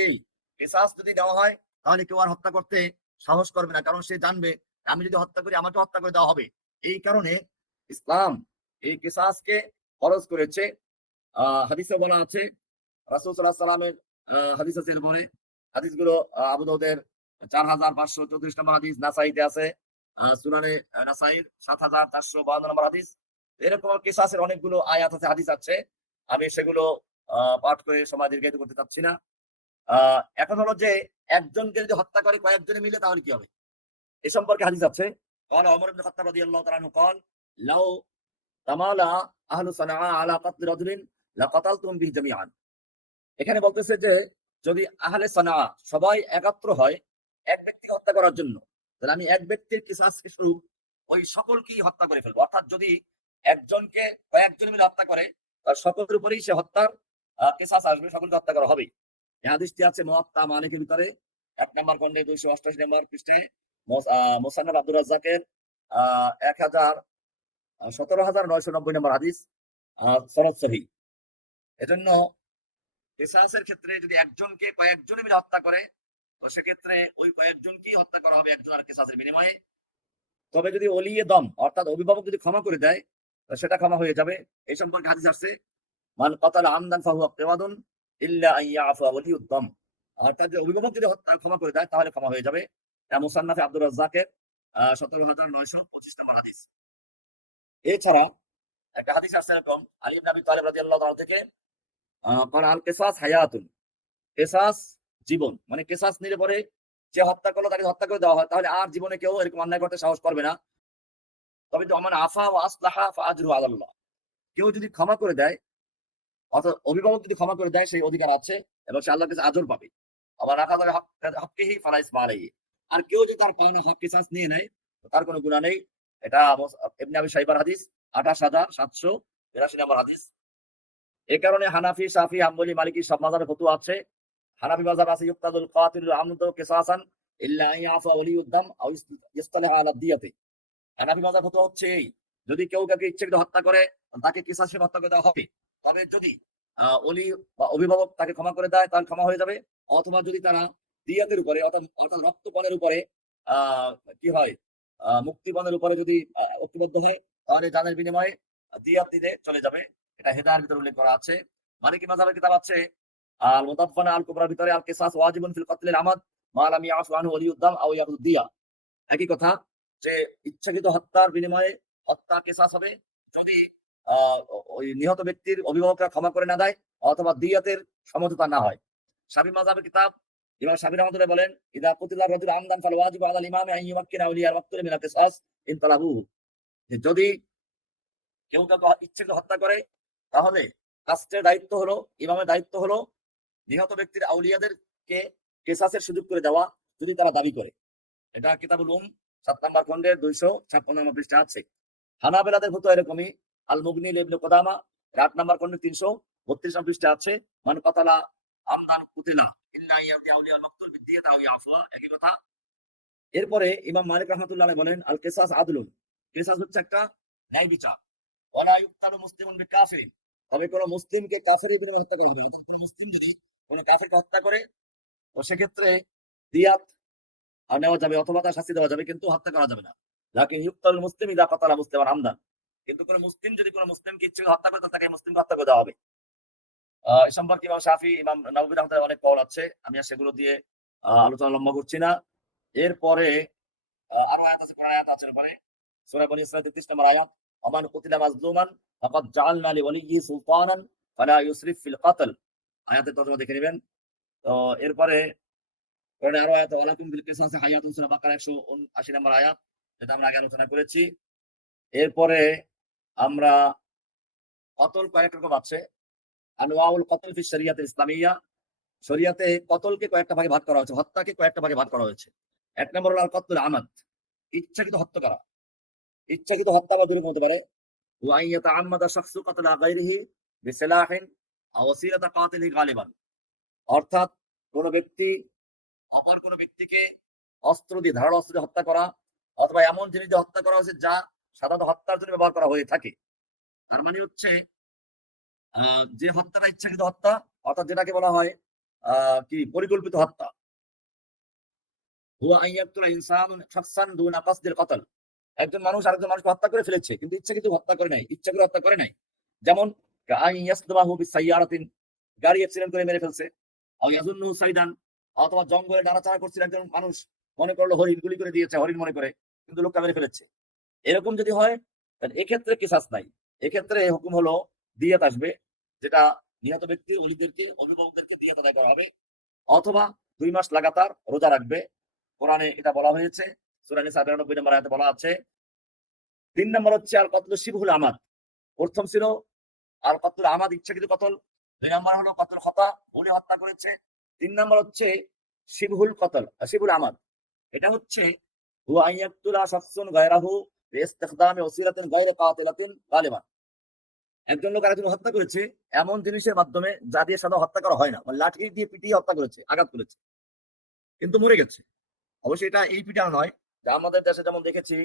কিসাস যদি দেওয়া হয় তাহলে কেউ আর হত্যা করতে সাহস করবে না, কারণ সে জানবে আমি যদি হত্যা করি আমাকে হত্যা করে দেওয়া হবে। এই কারণে ইসলাম এই কিসাসকে ফরজ করেছে। হাদিসে বলা আছে, রাসূল সাল্লাল্লাহু আলাইহি সাল্লামের হাদিস আছে, এরপরে হাদিসগুলো আবু দাউদের ৪৫৩৪ নম্বর হাদিস, নাসাইতে আছে সুনানে নাসাইর ৭৪৫২ নম্বর হাদিস। এরকম কিসাসের অনেকগুলো আয়াত আছে, হাদিস আছে, আমি সেগুলো পাঠ করে সময় দীর্ঘায়িত করতে চাচ্ছি না। এখন হলো যে একজনকে যদি হত্যা করে কয়েকজনে মিলে তাহলে কি হবে, এ সম্পর্কে হাদিস আছে। قال عمر بن الخطاب رضي الله تعالى عنه قال لو تمالى اهل صنعاء على قتل رجل لقتلتهم به جميعا। এখানে বলতেছে যে যদি আহলে সানা সবাই একাত্র হয় এক ব্যক্তিকে হত্যা করার জন্য, তাহলে আমি এক ব্যক্তির কিসাস স্বরূপ ওই সকলকেই হত্যা করে ফেলবো। অর্থাৎ যদি একজনকে কয়েকজন মিলে হত্যা করে তার সকলের উপরেই সে হত্যার কিসাস আসবে, সকলকে হত্যা করা হবে। এই হাদিসটি আছে মুয়াত্তা মালিকের ভিতরে ১ নম্বর খণ্ডে ২৮৮ নম্বর পৃষ্ঠায়, মুসান্নাফ আব্দুর রাজ্জাকের ১৭৯৯০ নম্বর হাদিস, সনদ সহিহ। এজন্য কিসাসের ক্ষেত্রে যদি একজনকে কয়েকজন মিলে হত্যা করে তো সেক্ষেত্রে ওই কয়েকজনকেই হত্যা করা হবে একজন আর কিসাসের বিনিময়ে। তবে যদি ওলিয়ে দম অর্থাৎ অভিভাবক যদি ক্ষমা করে দেয় সেটা ক্ষমা হয়ে যাবে। এই সম্পর্কে হাদিস আসছে মান কাতালা আমদান ফাহুয়া কিওয়াদুন ইল্লা আন ইয়াফা ওয়ালিউদ দাম। আর তার যে অভিভাবক যদি হত্যা ক্ষমা করে দেয় তাহলে ক্ষমা হয়ে যাবে। এটা মুসান্নাফে আব্দুর রাজ্জাকের ১৭,৯২৫ নম্বর হাদিস। এছাড়া একটা হাদিস আসছে এরকম, আলী ইবনে আবি তালিব রাদিয়াল্লাহু তাআলা থেকে ক্বাল আল কিসাস হায়াতুন। কেসাস জীবন, মানে কেসাস নিলে পরে যে হত্যা করলো তাকে হত্যা করে দেওয়া হয়, তাহলে আর জীবনে কেউ এরকম অন্যায় করতে সাহস করবে না। তবে যে ওমান আফা ওয়া আসলাহা ফাআজরুহু আলাল্লাহ। কেউ যদি ক্ষমা করে দেয়, অর্থাৎ অভিভাবক যদি ক্ষমা করে দেয় সেই অধিকার আছে এবং সে আল্লাহর কাছে আজর পাবে। আবার আখাযা বিহাক্কিহি ফালা ইসমা আলাইহি। আর কেউ যদি তার পাওনা হক কিসাস নিয়ে নেয় তো তার কোনো গুনাহ নেই। এটা ইবনে আবি শাইবার হাদিস ২৮,৭৮২ নম্বর হাদিস। এ কারণে হানাফি, শাফি, হাম্বলি, মালিকি সব মাযহাবে ফতোয়া আছে। হানাফি মাযহাব আছে ইউক্তাদুল কাতিলুল আমদু কিসাসান ইল্লা আন ইয়াফা ওয়ালিউদ দাম আও ইস্তালাহা আলা দিয়াতি। হানাফি মাযহাব ফতোয়া হচ্ছে এই, যদি কেউ কাউকে ইচ্ছাকৃত হত্যা করে তাকে কিসাস হিসেবে হত্যা করে দেওয়া হবে। তবে যদি ওলি বা অভিভাবক তাকে ক্ষমা করে দেয় তাহলে ক্ষমা হয়ে যাবে। অথবা যদি তারা দিয়াতের উপরে অর্থাৎ রক্তপণের উপরে আ কি হয় মুক্তিপণের উপরে যদি ঐক্যবদ্ধ হয় তাহলে জানের বিনিময়ে দিয়াত দিতে চলে যাবে। এটা হেদায়ের ভিতরে উল্লেখ করা আছে। মালিকি মাযহাবের কিতাব আছে আল মুতাফফানা আল কুবরার ভিতরে আল কিসাস ওয়াজিবুন ফিল কতলিল আমাদ মা লাম ইয়াফু আনহু ওয়ালিউদ দাম আও ইয়াকুদ দিয়া। একই কথা যে ইচ্ছাকৃত হত্যার বিনিময়ে হত্যা কিসাস হবে যদি ওই নিহত ব্যক্তির অভিভাবকরা ক্ষমা করে না দেয় অথবা দিয়াতের সমঝোতা না হয়। শাফি মাযহাবের কিতাব ইমাম শাফি রাহমাতুল্লাহ বলেন ইদা কুতিলা রাজুল আমদান ফাল ওয়াজিবু আলাল ইমামি আন ইউমাক্কিনা আউলিয়ার ওয়াক্তুল মিনাল কিসাস ইন তালাবুহু। যদি কেউ কাউকে ইচ্ছাকৃত হত্যা করে তাহলে রাষ্ট্রের দায়িত্ব হলো, ইমামের দায়িত্ব হলো নিহত ব্যক্তির আউলিয়াদেরকে কিসাসের সুযোগ করে দেওয়া যদি তারা দাবি করে। এটা কিতাবুল ৭ নম্বর খণ্ডের ২৫৬ নম্বর পৃষ্ঠা আছে। হানাবেলাদের ফতোয়া এরকমই, আল মুগনি ইবনে কুদামা ৮ নম্বর খণ্ডের ৩৩২ নম্বর পৃষ্ঠা আছে, মান কাতালা আমদান কুতিলা ইল্লা ইয়াদি আউলিয়া আল মাকতুল বিদিয়াত আও ইয়াফুয়া, একই কথা। এরপরে ইমাম মালিক রাহমাতুল্লাহ আলাইহি বলেন আল কিসাস আদলুন। কিসাস হচ্ছে একটা ন্যায় বিচার। ওয়ালা ইউক্তালু মুসলিমুন বিকাফিরিন। তবে কোন মুসলিমকে কাফেরের বিনিময়ে হত্যা করা যাবে না। কোন মুসলিম যদি কোন কাফেরকে হত্যা করে তো সেক্ষেত্রে দিয়াত নেওয়া যাবে অথবা তার শাস্তি দেওয়া যাবে, কিন্তু হত্যা করা যাবে না। লাকিন ইউক্তাল মুসলিম ইযা কাতালা মুসলিমান আমদান। কিন্তু কোন মুসলিম যদি কোন মুসলিমকে ইচ্ছে করে হত্যা করে তাকে মুসলিমকে হত্যা করে দেওয়া হবে। এ সম্পর্কে ইমাম শাফি, ইমাম নাওয়াবী রাহমাতুল্লাহ অনেক কওল আছে। আমি আর সেগুলো দিয়ে আলোচনা লম্বা করছি না। এরপরে আরো আয়াত আছে, কোরআন আয়াত আছে এরপরে। সূরা বনী ইসরাঈল ৩৩ নম্বর আয়াত, ওমান কুতিলা মাজলুমান ফাকাদ জাআলনা লিওয়ালিয়্যিহি সুলতানান ফালা ইউসরিফ ফিল কতল। আয়াতের তর্জমা দেখে নেবেন। তো এরপরে কোরআনে আরো আয়াত ওয়ালাকুম বিল কিসাসি হায়াতুন, সূরা বাকারা ১৭৯ নম্বর আয়াত, যেটা আমরা আগে আলোচনা করেছি। এরপরে আমরা কতল কয়েক রকম আছে। আনওয়াউল কতল ফি শরিয়াতিল ইসলামিয়্যা। শরিয়াতে কতলকে কয়েকটা ভাগে ভাগ করা হয়েছে, হত্যাকে কয়েকটা ভাগে ভাগ করা হয়েছে। এক নম্বর হলো আল কতলুল আমাদ, ইচ্ছাকৃত হত্যা করা। ইচ্ছাকৃত হত্যা বা দুরকম হতে পারে। ওয়া আন ইয়াতাআম্মাদা শাখসু কাতলা গায়রিহি বিসিলাহিন আও ওয়াসিলাতা কাতিলিহি গালিবান। অর্থাৎ কোন ব্যক্তি অপর কোন ব্যক্তিকে অস্ত্র দিয়ে, ধারালো অস্ত্র দিয়ে হত্যা করা অথবা এমন জিনিস দিয়ে হত্যা করা হয়েছে যা সাধারণত হত্যার জন্য ব্যবহার করা হয়ে থাকে। তার মানে হচ্ছে যে হত্যাটা ইচ্ছাকৃত হত্যা, অর্থাৎ যেটাকে বলা হয় কি পরিকল্পিত হত্যা। হুয়া আন ইয়াকতুলা ইনসানুন শাখসান দুনা কাসদিল কতল। একজন মানুষ আরেকজন মানুষকে হত্যা করে ফেলেছে কিন্তু ইচ্ছাকৃত হত্যা করে নাই, ইচ্ছা করে হত্যা করে নাই। যেমন আন ইয়াসদমাহু বিসাইয়ারাতিন, গাড়ি অ্যাক্সিডেন্ট করে মেরে ফেলছে। আও ইয়াজুন্নুহু সাইদান, অথবা জঙ্গলে নাড়াচাড়া করছিল একজন মানুষ, মনে করলো হরিণ, গুলি করে দিয়েছে হরিণ মনে করে, কিন্তু লোকটা মেরে ফেলেছে। এরকম যদি হয় তাহলে এক্ষেত্রে কিসাস নাই। এক্ষেত্রে হুকুম হলো দিয়াত আসবে, যেটা নিহত ব্যক্তির ওলিদেরকে, অভিভাবকদেরকে দিয়াত আদায় করা হবে। অথবা ২ মাস লাগাতার রোজা রাখবে। কোরআনে এটা বলা হয়েছে, সূরা নিসা ৯২ নম্বর আয়াতে বলা আছে। ৩ নম্বর হচ্ছে আল কতলু শিবহুল আমাদ। প্রথম ছিল আল কতলুল আমাদ, ইচ্ছাকৃত কতল। ২ নম্বর হলো কতল খতা, ভুলে হত্যা করেছে। ৩ নম্বর হচ্ছে শিবহুল কতল, শিবহুল আমাদ। এটা হচ্ছে হুয়া আন ইয়াকতুলা শাখসুন গায়রাহু বিইস্তিখদামি ওসিলাতিন গায়রি কাতিলাতিন গালিবান। একজন লোক আরেকজন হত্যা করেছে এমন জিনিসের মাধ্যমে যা দিয়ে সাধারণত হত্যা করা হয় না, মানে লাঠি দিয়ে পিটিয়ে হত্যা করেছে, আঘাত করেছে, কিন্তু মরে গেছে। অবশ্যই এটা এই পিটানো নয়, যে আমাদের দেশে যেমন দেখেছি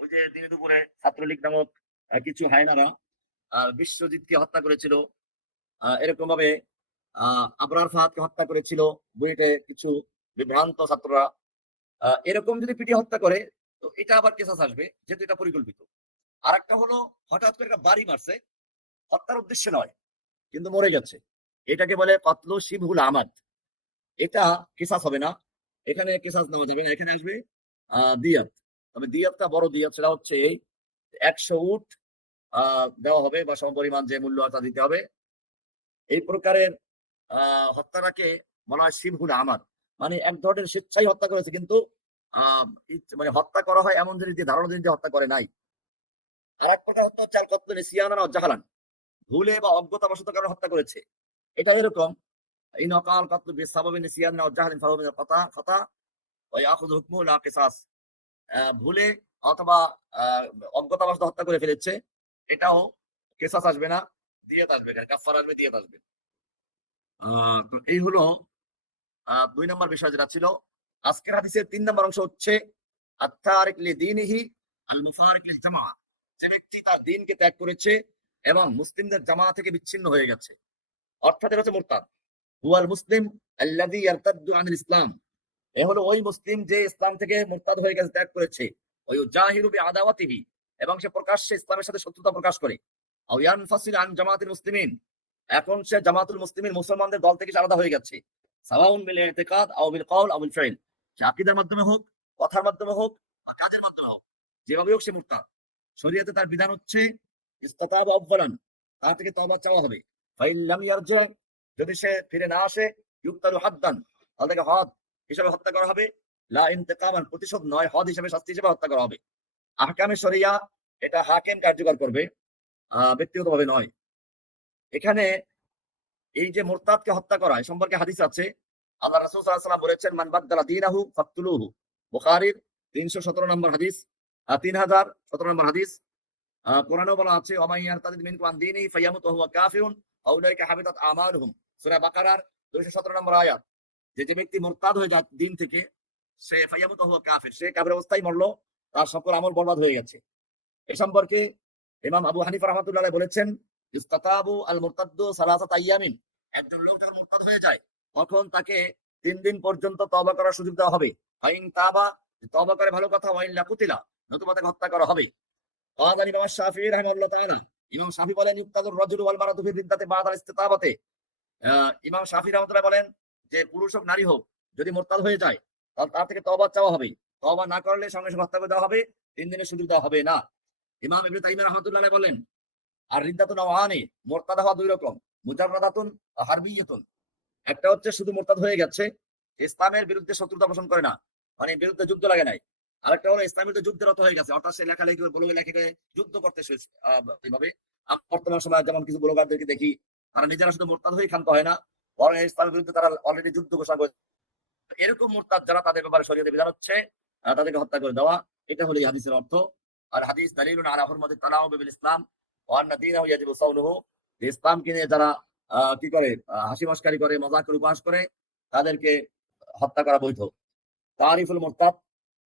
ওই যে দিনে দুপুরে ছাত্রলীগ নামক কিছু হায়নারা বিশ্বজিৎকে হত্যা করেছিল। এরকম ভাবে আবরার ফাহাদকে হত্যা করেছিল বুয়েটে কিছু বিভ্রান্ত ছাত্ররা। এরকম যদি পিটিয়ে হত্যা করে তো এটা আবার কেসাস আসবে, যেহেতু এটা পরিকল্পিত। আরেকটা হলো হঠাৎ করে একটা বাড়ি মারছে, হত্যার উদ্দেশ্যে নয় কিন্তু মরে গেছে, এটাকে বলে কতলু শিবহুল আমাদ। এটা কিসাস হবে না, এখানে কিসাস নেওয়া যাবে না, এখানে আসবে দিয়াত। তবে দিয়াতটা বড় দিয়াত, সেটা হচ্ছে এই 100 উট দেওয়া হবে বা সমপরিমাণ যে মূল্য তা দিতে হবে। এই প্রকারের হত্যাটাকে বলা হয় শিবহুল আমাদ, মানে এক ধরনের স্বেচ্ছাই হত্যা করেছে, কিন্তু মানে হত্যা করা হয় এমন জিনিস দিয়ে, ধারণা জিনিস দিয়ে হত্যা করে নাই। আর এক প্রকার হত্যা হচ্ছে আল কতলু নিসিয়ানান ওয়া জাহালান, ভুলে বা অজ্ঞতাবশত কারণে হত্যা করেছে। এটা এরকম ইন ওয়াকাল কতলু বিসাবাবি নিসিয়ানিন ওয়া জাহলিন ফাহুয়া মিনাল খাতা ওয়া ইয়াখুযু হুকমু লা কিসাস। ভুলে অথবা আ অজ্ঞতাবশত হত্যা করে ফেলেছে, এটাও কিসাস আসবে না, দিয়াত আসবে, এখানে কাফফারা আসবে, দিয়াত আসবে। আ তো এই হলো ২ নম্বর বিষয় যেটা ছিল। আজকের হাদিসের ৩ নম্বর অংশ হচ্ছে আত-তারিক লিদীনিহি আল-মুফারিক লিল জামাআহ। যে ব্যক্তি তার দ্বীনকে ত্যাগ করেছে এবং মুসলিমদের জামাত থেকে বিচ্ছিন্ন হয়ে গেছে। অর্থাৎ এটা হচ্ছে মুরতাদ। হুয়াল মুসলিম আল্লাযী ইয়ারতাদ্দু আনিল ইসলাম। এ হলো ওই মুসলিম যে ইসলাম থেকে মুরতাদ হয়ে গেছে, ত্যাগ করেছে। ওয়া ইউজাহিরু বিআদাওয়াতিহি, এবং সে প্রকাশ্যে ইসলামের সাথে শত্রুতা প্রকাশ করে। আও ইয়ানফাসিল আন জামাতিল মুসলিমিন, এখন সে জামাতুল মুসলিমিন মুসলমানদের দল থেকে আলাদা হয়ে গেছে। সাওয়াউন বিল ইতিকাদ আও বিল কওল আও বিল ফিল, সে আকীদার মাধ্যমে হোক, কথার মাধ্যমে হোক বা কাজের মাধ্যমে হোক, যেভাবে হোক সে মুরতাদ। শরীয়তে তার বিধান হচ্ছে ইস্তাতাবা আউয়ালান, তার থেকে তওবা চাওয়া হবে। ফাইন লাম ইয়ারজি, যদি সে ফিরে না আসে, ইউক্তালু হাদ্দান, তাহলে তাকে হদ হিসাবে হত্যা করা হবে। লা ইন্তেকামান, প্রতিশোধ নয়, হদ হিসাবে, শাস্তি হিসাবে হত্যা করা হবে। আহকামে শরিয়া, এটা হাকিম কার্যকর করবে, ব্যক্তিগতভাবে নয়। এখানে এই যে মুরতাদকে হত্যা করা, এ সম্পর্কে হাদিস আছে। আল্লাহ রাসূল সাল্লাল্লাহু আলাইহি ওয়াসাল্লাম বলেছেন, মান বাদদালা দীনাহু ফাকতুলুহু। বুখারীর ৩১৭ নম্বর হাদিস, ৩০১৭ নম্বর হাদিস। কোরআনেও বলা আছে, ওয়া মান ইয়ারতাদিদ মিনকুম আন দীনিহি ফায়ামুত ওয়া হুয়া কাফিরুন ফাউলাইকা হাবিতাত আমালুহুম। সূরা বাকারার ২১৭ নম্বর আয়াত। যে ব্যক্তি মুরতাদ হয়ে যায় দ্বীন থেকে, সে ফায়ামুত ওয়া হুয়া কাফির, সে কাফের অবস্থায় মরল, তার সকল আমল বরবাদ হয়ে গেছে। এ সম্পর্কে ইমাম আবু হানিফা রাহমাতুল্লাহ আলাইহি বলেছেন, ইস্তাতাবু আল মুরতাদ্দু সালাসাত আইয়ামিন। একজন লোক যখন মুরতাদ হয়ে যায়, তখন তাকে ৩ দিন পর্যন্ত তওবা করার সুযোগ দেওয়া হবে। ফাইন তাবা, তওবা করে ভালো কথা, ওয়া ইল্লা কুতিলা, নতুবা তাকে হত্যা করা হবে। قال ইমাম শাফিঈ রাহিমাহুল্লাহ তাআলা, ইমাম শাফি বলেন, ইউক্তাদুর রাজুলু ওয়াল মারাতু ফি রিদ্দাতি বা'দাল ইস্তিতাবাতি। ইমাম শাফি রাহমাতুল্লাহ বলেন যে পুরুষ হোক নারী হোক, যদি মুরতাদ হয়ে যায়, তাহলে তার থেকে তওবা চাওয়া হবে। তওবা না করলে সঙ্গে সঙ্গে হত্যা করে দেওয়া হবে, ৩ দিনের সুযোগ দেওয়া হবে না। ইমাম ইবনে তাইমিয়া রাহমাতুল্লাহ আলাইহি বলেন, আর রিদ্দাতু নওয়ানি, মুরতাদ হওয়া ২ রকম, মুজাররাদাতুন ওয়া হারবিয়াতুন। একটা হচ্ছে শুধু মুরতাদ হয়ে গেছে, ইসলামের বিরুদ্ধে শত্রুতা পোষণ করে না, মানে বিরুদ্ধে যুদ্ধ লাগে নাই। আরেকটা হলো ইসলামের বিরুদ্ধে যুদ্ধে রত হয়ে গেছে, অর্থাৎ সে লেখালেখি করে, ব্লগে লেখে যুদ্ধ করতে এইভাবে। বর্তমান সময়ে যেমন কিছু ব্লগারদেরকে দেখি, তারা নিজেরা শুধু মুরতাদ হয়ে ক্ষান্ত হয় না, বরং ইসলামের বিরুদ্ধে তারা অলরেডি যুদ্ধ ঘোষণা করে। এরকম মুরতাদ যারা, তাদের ব্যাপারে শরীয়তে বিধান হচ্ছে তাদেরকে হত্যা করে দেওয়া। এটা হলো এই হাদিসের অর্থ। আর হাদিস দালিলুন আলা হুরমাতিত তালাউম বিল ইসলাম ওয়া আন্না দীনাহু ইয়াজিবু সাউনুহু। ইসলামকে নিয়ে যারা কি করে, হাসি মশকারি করে, মজাক করে, উপহাস করে, তাদেরকে হত্যা করা বৈধ। তারিফুল মুরতাদ,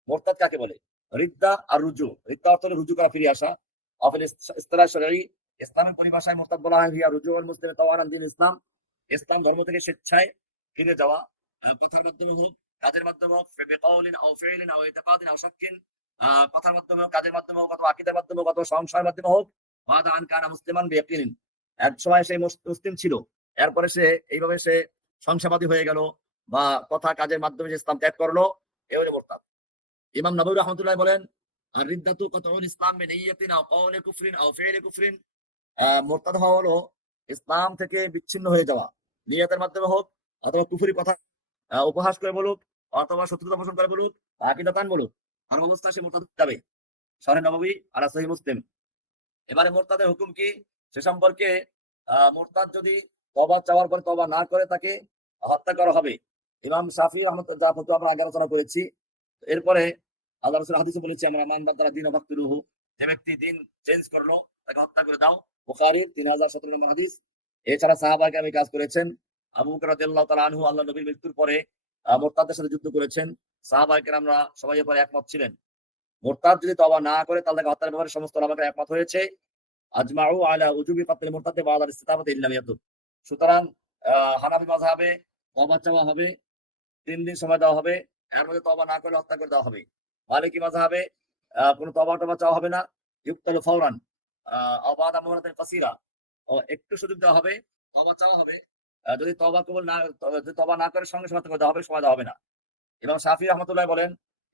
মুরতাদ কাকে বলে? রিদ্দা আর রুজু। রিদ্দা অর্থ হলো রুজু করা, ফিরে আসা। অফিল ইসতিলাহ শরঈ, ইসলামের পরিভাষায় মুরতাদ বলা হয় হিয়া রুজুউল মুসলিমি তাওয়ারান দিন ইসলাম, ইসলাম ধর্ম থেকে স্বেচ্ছায় ফিরে যাওয়া। কথার মাধ্যমে হোক, কাজের মাধ্যমে হোক, বিকাউলিন আও ফিইলিন আও ইতিকাদিন আও শাক্কিন, কথার মাধ্যমে হোক, কাজের মাধ্যমে হোক, অথবা আকীদার মাধ্যমে হোক, অথবা সংশয়ের মাধ্যমে হোক। ওয়াদা আন কানা মুসলিমান বিয়াকিনিন, এক সময় সে মুসলিম ছিল, এরপরে সে এইভাবে সে সংশয়বাদী হয়ে গেল, বা কথা কাজের মাধ্যমে যে ইসলাম ত্যাগ করলো, এ হলো মুরতাদ। ইমাম নববী রাহমাতুল্লাহ বলেন, আর রিদ্দাতু কতউল ইসলাম মিন নিয়্যাতিন আও কওলি কুফরিন আও ফি'লি কুফরিন। মুরতাদ হওয়া হলো ইসলাম থেকে বিচ্ছিন্ন হয়ে যাওয়া, নিয়তের মাধ্যমে হোক, অথবা কুফরি কথা উপহাস করে বলুক, অথবা শত্রুতা পোষণ করে বলুক, আকীদাতান বলুক, আর অবস্থা সে মুরতাদ হয়ে যাবে। শরীহ নববী আর সহিহ মুসলিম। এবারে মুরতাদের হুকুম কি, সে সম্পর্কে মুরতাদ যদি তওবা চাওয়ার পরে তওবা না করে, তাকে হত্যা করা হবে। ইমাম শাফিঈ রাহমাতুল্লাহ, ফতোয়া আমরা আগে আলোচনা করেছি। এরপরে আল্লাহ রাসূল হাদিসে বলেছে, আমরা মান বাদালা দীনাহু ফাকতুলুহু, যে ব্যক্তি দিন চেঞ্জ করলো, তাকে হত্যা করে দাও। বুখারীর ৩০১৭ নম্বর হাদিস। এছাড়া সাহাবায়ে কেরাম এই কাজ করেছেন। আবু বকর রাদিয়াল্লাহু তাআলা আনহু আল্লাহর নবীর মৃত্যুর পরে মুরতাদদের সাথে যুদ্ধ করেছেন। সাহাবায়ে কেরামরা সবাই এর পরে একমত ছিলেন, মুরতাদ যদি তওবা না করে, তাহলে তাকে হত্যার ব্যাপারে সমস্ত উলামায়ে কেরাম একমত হয়েছে। আজমাউ আলা উজুবি কাতলিল মুরতাদি বা'দাল ইস্তিতাবাতি ইল্লা ইয়াতুব। সুতরাং হানাফি মাযহাবে তওবা চাওয়া হবে, ৩ দিন সময় দেওয়া হবে, এর মধ্যে তওবা না করলে হত্যা করে দেওয়া হবে। মালিকি মাযহাবে কোনো তওবা চাওয়া হবে না, ইউক্তালু ফাওরান আও বা'দা মুহলাতিন কাসীরা, একটু সুযোগ দেওয়া হবে, তওবা চাওয়া হবে, যদি তওবা কবুল না যদি তওবা না করে সঙ্গে সঙ্গে করে দেওয়া হবে, সময় দেওয়া হবে না। এবং শাফি রহমতুল্লাহ বলেন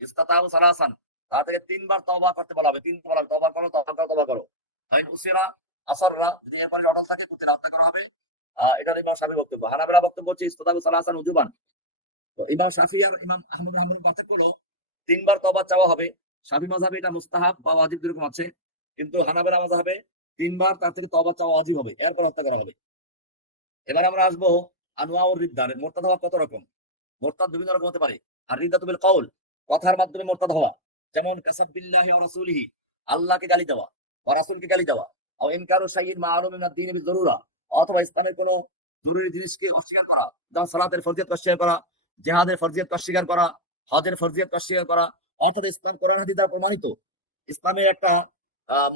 ইস্তাতাবু সালাসান, তা থেকে ৩ বার তওবা করতে বলা হবে। ৩ বার বলা হবে, তওবা করো, তওবা করো, তওবা করো। ফাইন উসিরা আসররা, যদি এরপরে অটল থাকে কুতিলা, হত্যা করা হবে। এটা ইমাম শাফির বক্তব্য। হানাফিরা বক্তব্য হচ্ছে ইস্তাতাবু সালাসান উজুবান। তো ইমাম শাফি আর ইমাম আহমদ রাহমানের পার্থক্য হলো ৩ বার তওবা চাওয়া হবে। শাফি মাযহাবে এটা মুস্তাহাব বা ওয়াজিব দুরকম আছে। কিন্তু হানাফিরা মাযহাবে ৩ বার তার থেকে তওবা চাওয়া ওয়াজিব হবে। এরপর হত্যা করা হবে। এবার আমরা আসবো আনওয়াউর রিদ্দার। মোরতাদ হওয়া কত রকম? মোরতাদ বিভিন্ন রকম হতে পারে। আর রিদ্দাতু বিল কওল, কথার মাধ্যমে মোরতাদ হওয়া। যেমন কাসাব বিল্লাহি ওয়া রাসূলিহি, আল্লাহকে গালি দেওয়া, ওয়া রাসূলকে গালি দেওয়া। আও ইনকারু শাইইন মা'লুমিন মিনাদ দ্বীন বিযরুরা, অথবা ইসলামের কোনো জরুরি জিনিসকে অস্বীকার করা। যেমন সালাতের ফরজিয়ত অস্বীকার করা, জিহাদের ফরজিয়ত অস্বীকার করা, হজের ফরজিয়ত অস্বীকার করা। অর্থাৎ ইসলাম কোরআন হাদিস দ্বারা প্রমাণিত ইসলামের একটা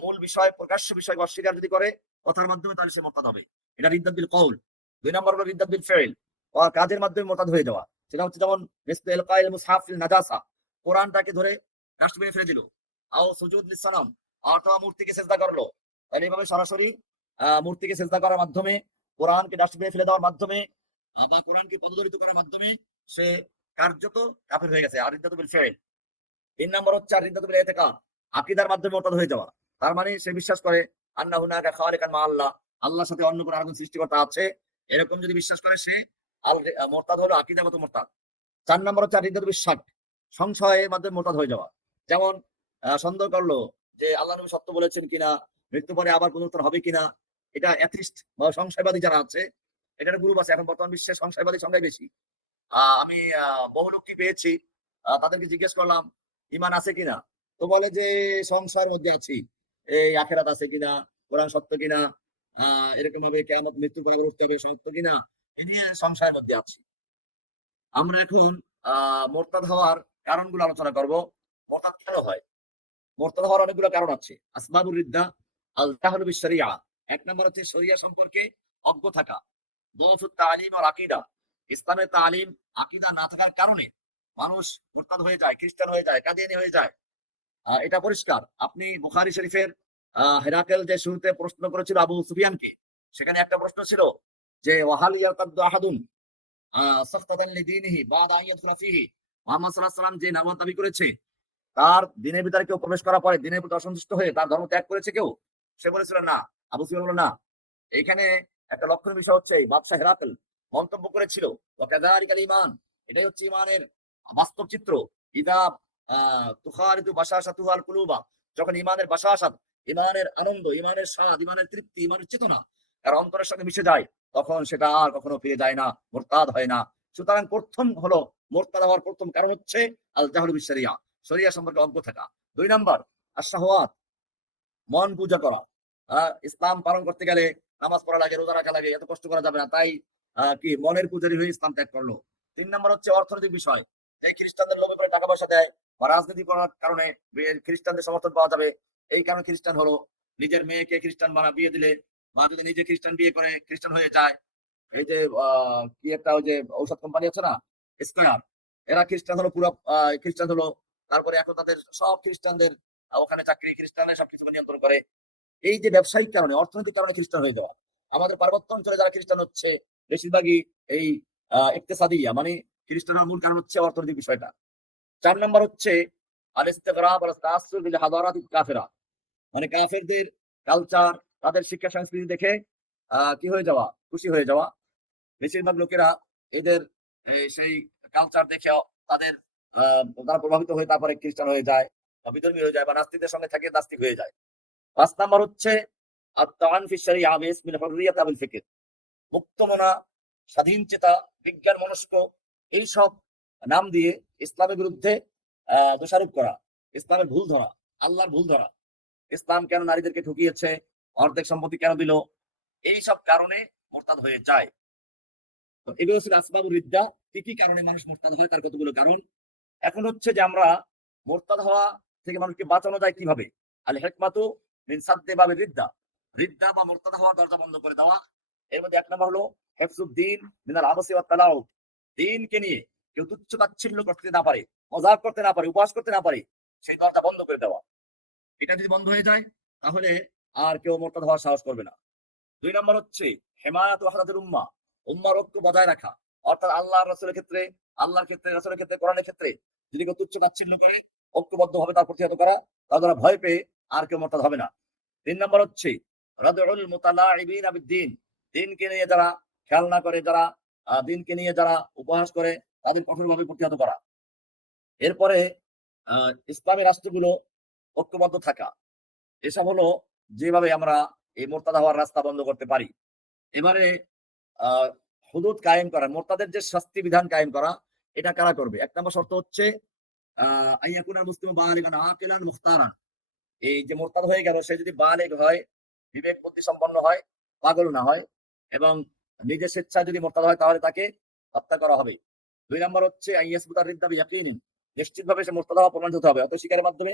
মূল বিষয়, প্রকাশ্য বিষয় অস্বীকার যদি করে কথার মাধ্যমে, তাহলে সে মোরতাদ হবে। এটা রিদ্দাত বিল কওল। ২ নম্বর হলো রিদ্দাত বিল ফি'ল, কাজের মাধ্যমে মোরতাদ হয়ে যাওয়া। সেটা হচ্ছে যেমন মিসলু ইলকাইল মুসহাফ ফিল নাজাসা, কোরআনটাকে ধরে ডাস্টবিনে ফেলে দিল। আও সুজুদ লিসসানাম, অথবা মূর্তিকে সিজদা করলো। তাহলে এইভাবে সরাসরি মূর্তিকে সিজদা করার মাধ্যমে, কোরআনকে ডাস্টবিনে ফেলে দেওয়ার মাধ্যমে, বা কোরআনকে পদদলিত করার মাধ্যমে সে কার্যত কাফের হয়ে গেছে। আর রিদ্দাত বিল ফি'ল। ৩ নম্বর হচ্ছে আর রিদ্দাত বিল ইতিকাদ, আকীদার মাধ্যমে মোরতাদ হয়ে যাওয়া। তার মানে সে বিশ্বাস করে আন্না হুনাকা খালিকান মা আল্লাহ, আল্লাহর সাথে অন্য কোনো আরেকজন সৃষ্টিকর্তা আছে, এরকম যদি বিশ্বাস করে সে মোরতাদ হলো, আকীদাগত মোরতাদ। ৪ নম্বর হচ্ছে রিদ্দাত বিশ শাক, সংশয়ের মাধ্যমে মোরতাদ হয়ে যাওয়া। যেমন সন্দেহ করলো যে আল্লাহ নবী সত্য বলেছেন কিনা, মৃত্যু পরে আবার পুনরুত্থান হবে কিনা। এটা অ্যাথিস্ট বা সংশয়বাদী যারা আছে, এটার গ্রুপ আছে এখন বর্তমান বিশ্বে, সংশয়বাদী সংখ্যাই বেশি। আমি বহু লোককে পেয়েছি, তাদেরকে জিজ্ঞেস করলাম ইমান আছে কিনা, তো বলে যে সংশয়ের মধ্যে আছি, এই আখেরাত আছে কিনা, কোরআন সত্য কিনা, এরকম ভাবে কিয়ামত, মৃত্যু পরে উঠতে হবে, সত্য কিনা, এ নিয়ে সংশয়ের মধ্যে আছি। আমরা এখন মোরতাদ হওয়ার কারণগুলো আলোচনা করব। মোরতাদ কেন হয়? মোরতাদ হওয়ার অনেকগুলো কারণ আছে। আসবাবুর রিদ্দা আল জাহলু বিশ শরিয়া, ১ নম্বর হচ্ছে শরিয়া সম্পর্কে অজ্ঞ থাকা। দুফুত তালিম ওয়াল আকীদা, ইসলামের তালিম আকীদা না থাকার কারণে মানুষ মোরতাদ হয়ে যায়, খ্রিস্টান হয়ে যায়, কাদিয়ানী হয়ে যায়। এটা পরিষ্কার। আপনি বুখারী শরীফের হেরাকেল যে শুরুতে প্রশ্ন করেছিল আবু সুফিয়ানকে, সেখানে একটা প্রশ্ন ছিল যে ওয়াহাল ইয়ারতাদ্দু আহাদুন সাফতাদান লিদীনিহি বা'দা আন ইয়াদখুলা ফীহি, মুহাম্মদ সাল্লাল্লাহু আলাইহি ওয়াসাল্লাম যে নামাজ দাবি করেছে, তার দিনের ভিতরে কেউ প্রবেশ করার পরে দিনের প্রতি অসন্তুষ্ট হয়ে তার ধর্ম ত্যাগ করেছে কেউ? সে বলেছিল না। আবু সুফিয়ান বলল না। এইখানে একটা লক্ষণীয় বিষয় হচ্ছে বাদশাহ হেরাকেল মন্তব্য করেছিল ওয়াকাযালিকাল ঈমান, এটাই হচ্ছে ঈমানের বাস্তব চিত্র। ইযা তুখারিতু বাশাশাতুহাল কুলুবা, যখন ঈমানের বাশাশাত, ঈমানের আনন্দ, ঈমানের স্বাদ, ঈমানের তৃপ্তি, ঈমানের চেতনা তার অন্তরের সঙ্গে মিশে যায়, তখন সেটা আর কখনো ফিরে যায় না, মুরতাদ হয় না। সুতরাং প্রথম হলো মুরতাদ হওয়ার প্রথম কারণ হচ্ছে আল জাহলু বিশ শরিয়া, শরিয়া সম্পর্কে অজ্ঞ থাকা। ২ নাম্বার আশ-শাহওয়াত, মন পূজা করা। ইসলাম পালন করতে গেলে নামাজ পড়া লাগে, রোজা রাখা লাগে, এত কষ্ট করা যাবে না, তাই কি মনের পূজারি হয়ে ইসলাম ত্যাগ করলো। ৩ নম্বর হচ্ছে অর্থনৈতিক বিষয়, যে খ্রিস্টানদের লোভে করে টাকা পয়সা দেয় বা রাজনীতি করার কারণে খ্রিস্টানদের সমর্থন পাওয়া যাবে, এই কারণে খ্রিস্টান হলো। নিজের মেয়েকে খ্রিস্টান বিয়ে দিলে, বা যদি নিজে খ্রিস্টান বিয়ে করে খ্রিস্টান হয়ে যায়। এই যে কি একটা ওই যে ঔষধ কোম্পানি আছে না, স্কয়ার, এরা খ্রিস্টান হলো, পুরো খ্রিস্টান হলো। তারপরে এখন তাদের সব খ্রিস্টানদের ওখানে চাকরি, খ্রিস্টানের সবকিছু নিয়ন্ত্রণ করে। এই যে ব্যবসায়িক কারণে, অর্থনৈতিক কারণে খ্রিস্টান হয়ে যাওয়া। আমাদের পার্বত্য অঞ্চলে যারা খ্রিস্টান হচ্ছে বেশিরভাগই এই ইকতেসাদিয়া, মানে খ্রিস্টান হওয়ার মূল কারণ হচ্ছে অর্থনৈতিক বিষয়টা। ৪ নম্বর হচ্ছে আল ইস্তিগরাব ওয়াল তাআসসুর বিল হাদারাতিল কাফিরা, মানে কাফেরদের কালচার, তাদের শিক্ষা সংস্কৃতি দেখে কি হয়ে যাওয়া, খুশি হয়ে যাওয়া। বেশিরভাগ লোকেরা এদের সেই কালচার দেখে তাদের তারা প্রভাবিত হয়ে তারপরে খ্রিস্টান হয়ে যায় বা বিধর্মী হয়ে যায়, বা নাস্তিকদের সঙ্গে থাকে নাস্তিক হয়ে যায়। ৫ নাম্বার হচ্ছে আত-তাআন ফি শারিয়া বিসমিল হুররিয়াত ওয়াল ফিকর, মুক্তমনা, স্বাধীন চেতা, বিজ্ঞান মনস্ক, এইসব নাম দিয়ে ইসলামের বিরুদ্ধে দোষারোপ করা, ইসলামের ভুল ধরা, আল্লাহর ভুল ধরা, ইসলাম কেন নারীদেরকে ঠকিয়েছে, অর্ধেক সম্পত্তি কেন দিল, এইসব কারণে মুরতাদ হয়ে যায়। তো এগুলো ছিল আসবাবুর রিদ্দা। কি কি কারণে মানুষ মুরতাদ হয়, তার কতগুলো কারণ। এখন হচ্ছে যে আমরা মুরতাদ হওয়া থেকে মানুষকে বাঁচানো যায় কিভাবে। আল হিকমাতু মিন সাদ্দি বাবির রিদ্দা, রিদ্দা বা মুরতাদ হওয়ার দরজা বন্ধ করে দেওয়া। এর মধ্যে ১ নম্বর হলো হিফজুদ্দিন মিনাল আবাসি ওয়াত তালাউদ, দ্বীনকে নিয়ে কেউ তুচ্ছ তাচ্ছিল্য করতে না পারে, মজাক করতে না পারে, উপহাস করতে না পারে, সেই দরজা বন্ধ করে দেওয়া। এটা যদি বন্ধ হয়ে যায় তাহলে আর কেউ মুরতাদ হওয়ার সাহস করবে না। ২ নম্বর হচ্ছে হিমায়াত ওয়াহদাতুল উম্মাহ, উম্মার ঐক্য বজায় রাখা, অর্থাৎ আল্লাহ রাসূলের ক্ষেত্রে, আল্লাহর ক্ষেত্রে, রাসূলের ক্ষেত্রে, কোরআনের ক্ষেত্রে যদি কেউ তুচ্ছ তাচ্ছিল্য করে ঐক্যবদ্ধভাবে তার প্রতিহত করা, তার দ্বারা ভয় পেয়ে আর কেউ মোরতাদ হবে না। ৩ নম্বর হচ্ছে রাদউল মুতালাইবিনা বিদ্দীন, দিনকে নিয়ে যারা খেলনা করে, যারা দিনকে নিয়ে যারা উপহাস করে, তাদের কঠোরভাবে প্রতিহত করা। এরপরে ইসলামী রাষ্ট্রগুলো ঐক্যবদ্ধ থাকা। এসব হলো যেভাবে আমরা এই মোরতাদা হওয়ার রাস্তা বন্ধ করতে পারি। এবারে আহ হুদুদ কায়েম করা, মোরতাদের যে শাস্তি বিধান কায়েম করা, এটা কারা করবে? ১ নম্বর শর্ত হচ্ছে আইয়াকুনাল মুসলিমু বালিগান আকিলান মুখতারান। এই যে মোরতাদ হয়ে গেল, সে যদি বালেগ হয়, বিবেক বুদ্ধি সম্পন্ন হয়, পাগল না হয় এবং নিজের স্বেচ্ছায় যদি মোরতাদ হয়, তাহলে তাকে হত্যা করা হবে। ২ নম্বর হচ্ছে আইয়াসবুতার রিদ্দা বিয়াকিনিন, নিশ্চিতভাবে সে মোরতাদ হওয়া প্রমাণিত হতে হবে, অত স্বীকারের মাধ্যমে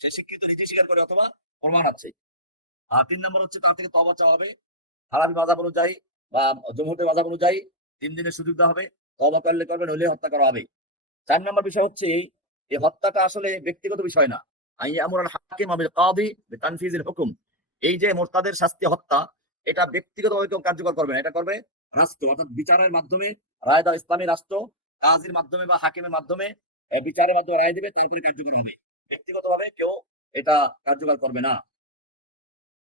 সে স্বীকৃত নিজে স্বীকার করে অথবা প্রমাণ আছে। আর ৩ নম্বর হচ্ছে তার থেকে তওবা চাওয়া হবে। হানাফি মাযহাব অনুযায়ী বা জমহুরের মাযহাব অনুযায়ী ৩ দিনের সুযোগ দেওয়া হবে। তওবা করলে করবে, নইলে হত্যা করা হবে। ৪ নম্বর বিষয় হচ্ছে এই হত্যাটা আসলে ব্যক্তিগত বিষয় না। আইয়ামুরুল হাকিম বিল কাদি বিতানফিজিল হুকুম। এই যে মোরতাদের শাস্তি হত্যা, এটা ব্যক্তিগতভাবে কেউ কার্যকর করবে না। এটা করবে রাষ্ট্র, অর্থাৎ বিচারের মাধ্যমে রায় দেওয়া ইসলামী রাষ্ট্র কাজীর মাধ্যমে বা হাকিমের মাধ্যমে বিচারের মাধ্যমে রায় দেবে, তারপরে কার্যকর হবে। ব্যক্তিগতভাবে কেউ এটা কার্যকর করবে না।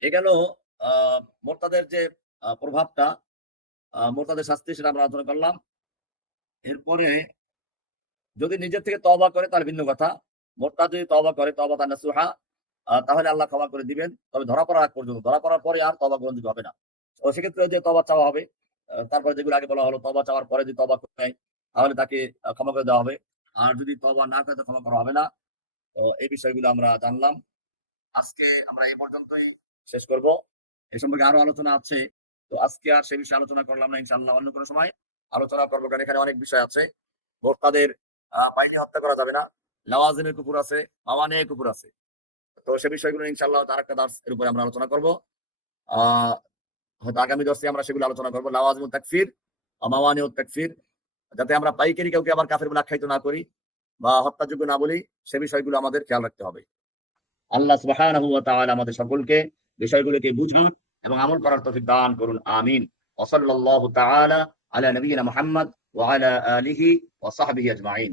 এ গেল মোরতাদের যে প্রভাবটা, মোরতাদের শাস্তি, সেটা আমরা আলোচনা করলাম। এরপরে যদি নিজের থেকে তওবা করে তাহলে ভিন্ন কথা। মোরতাদ যদি তওবা করে তওবাতান নাসুহা, তাহলে আল্লাহ ক্ষমা করে দিবেন। তবে ধরা পড়ার আগ পর্যন্ত, ধরা পড়ার পরে আর তওবা গ্রহণযোগ্য হবে না। তো সেক্ষেত্রে যে তওবা চাওয়া হবে, তারপরে যেগুলো আগে বলা হলো, তওবা চাওয়ার পরে যদি তওবা করে তাহলে তাকে ক্ষমা করে দেওয়া হবে। আর যদি তওবা না করে তো ক্ষমা করা হবে না। তো এই বিষয়গুলো আমরা জানলাম। আজকে আমরা এই পর্যন্তই শেষ করব। এ সম্পর্কে আরো আলোচনা আছে। তো আজকে আর সে বিষয়ে আলোচনা করলাম না। ইনশাআল্লাহ অন্য কোনো সময় আলোচনা করব, কারণ এখানে অনেক বিষয় আছে। মোরতাদের বাইরে হত্যা করা যাবে না। লাওয়াজিমের কুফর আছে, মাওয়ানিয়ে কুফর আছে। তো সে বিষয়গুলো ইনশাআল্লাহ আরেকটা দার্স এর উপরে আমরা আলোচনা করব। আহ হয়তো আগামী দর্শে আমরা সেগুলো আলোচনা করব। লাওয়াজিমুত তাকফির, মাওয়ানিউত তাকফির, যাতে আমরা পাইকারি কাউকে আবার কাফের বলে আখ্যায়িত না করি বা হত্যাযোগ্য না বলি, সে বিষয়গুলো আমাদের খেয়াল রাখতে হবে। আল্লাহ সুবহানাহু ওয়া তাআলা আমাদের সকলকে বিষয়গুলোকে বুঝার এবং আমল করার তৌফিক দান করুন। আমিন। ওয়া সাল্লাল্লাহু তাআলা আলা নবিয়িনা মুহাম্মদ ওয়া আলা আলিহি ওয়া সাহবিহি আজমাইন।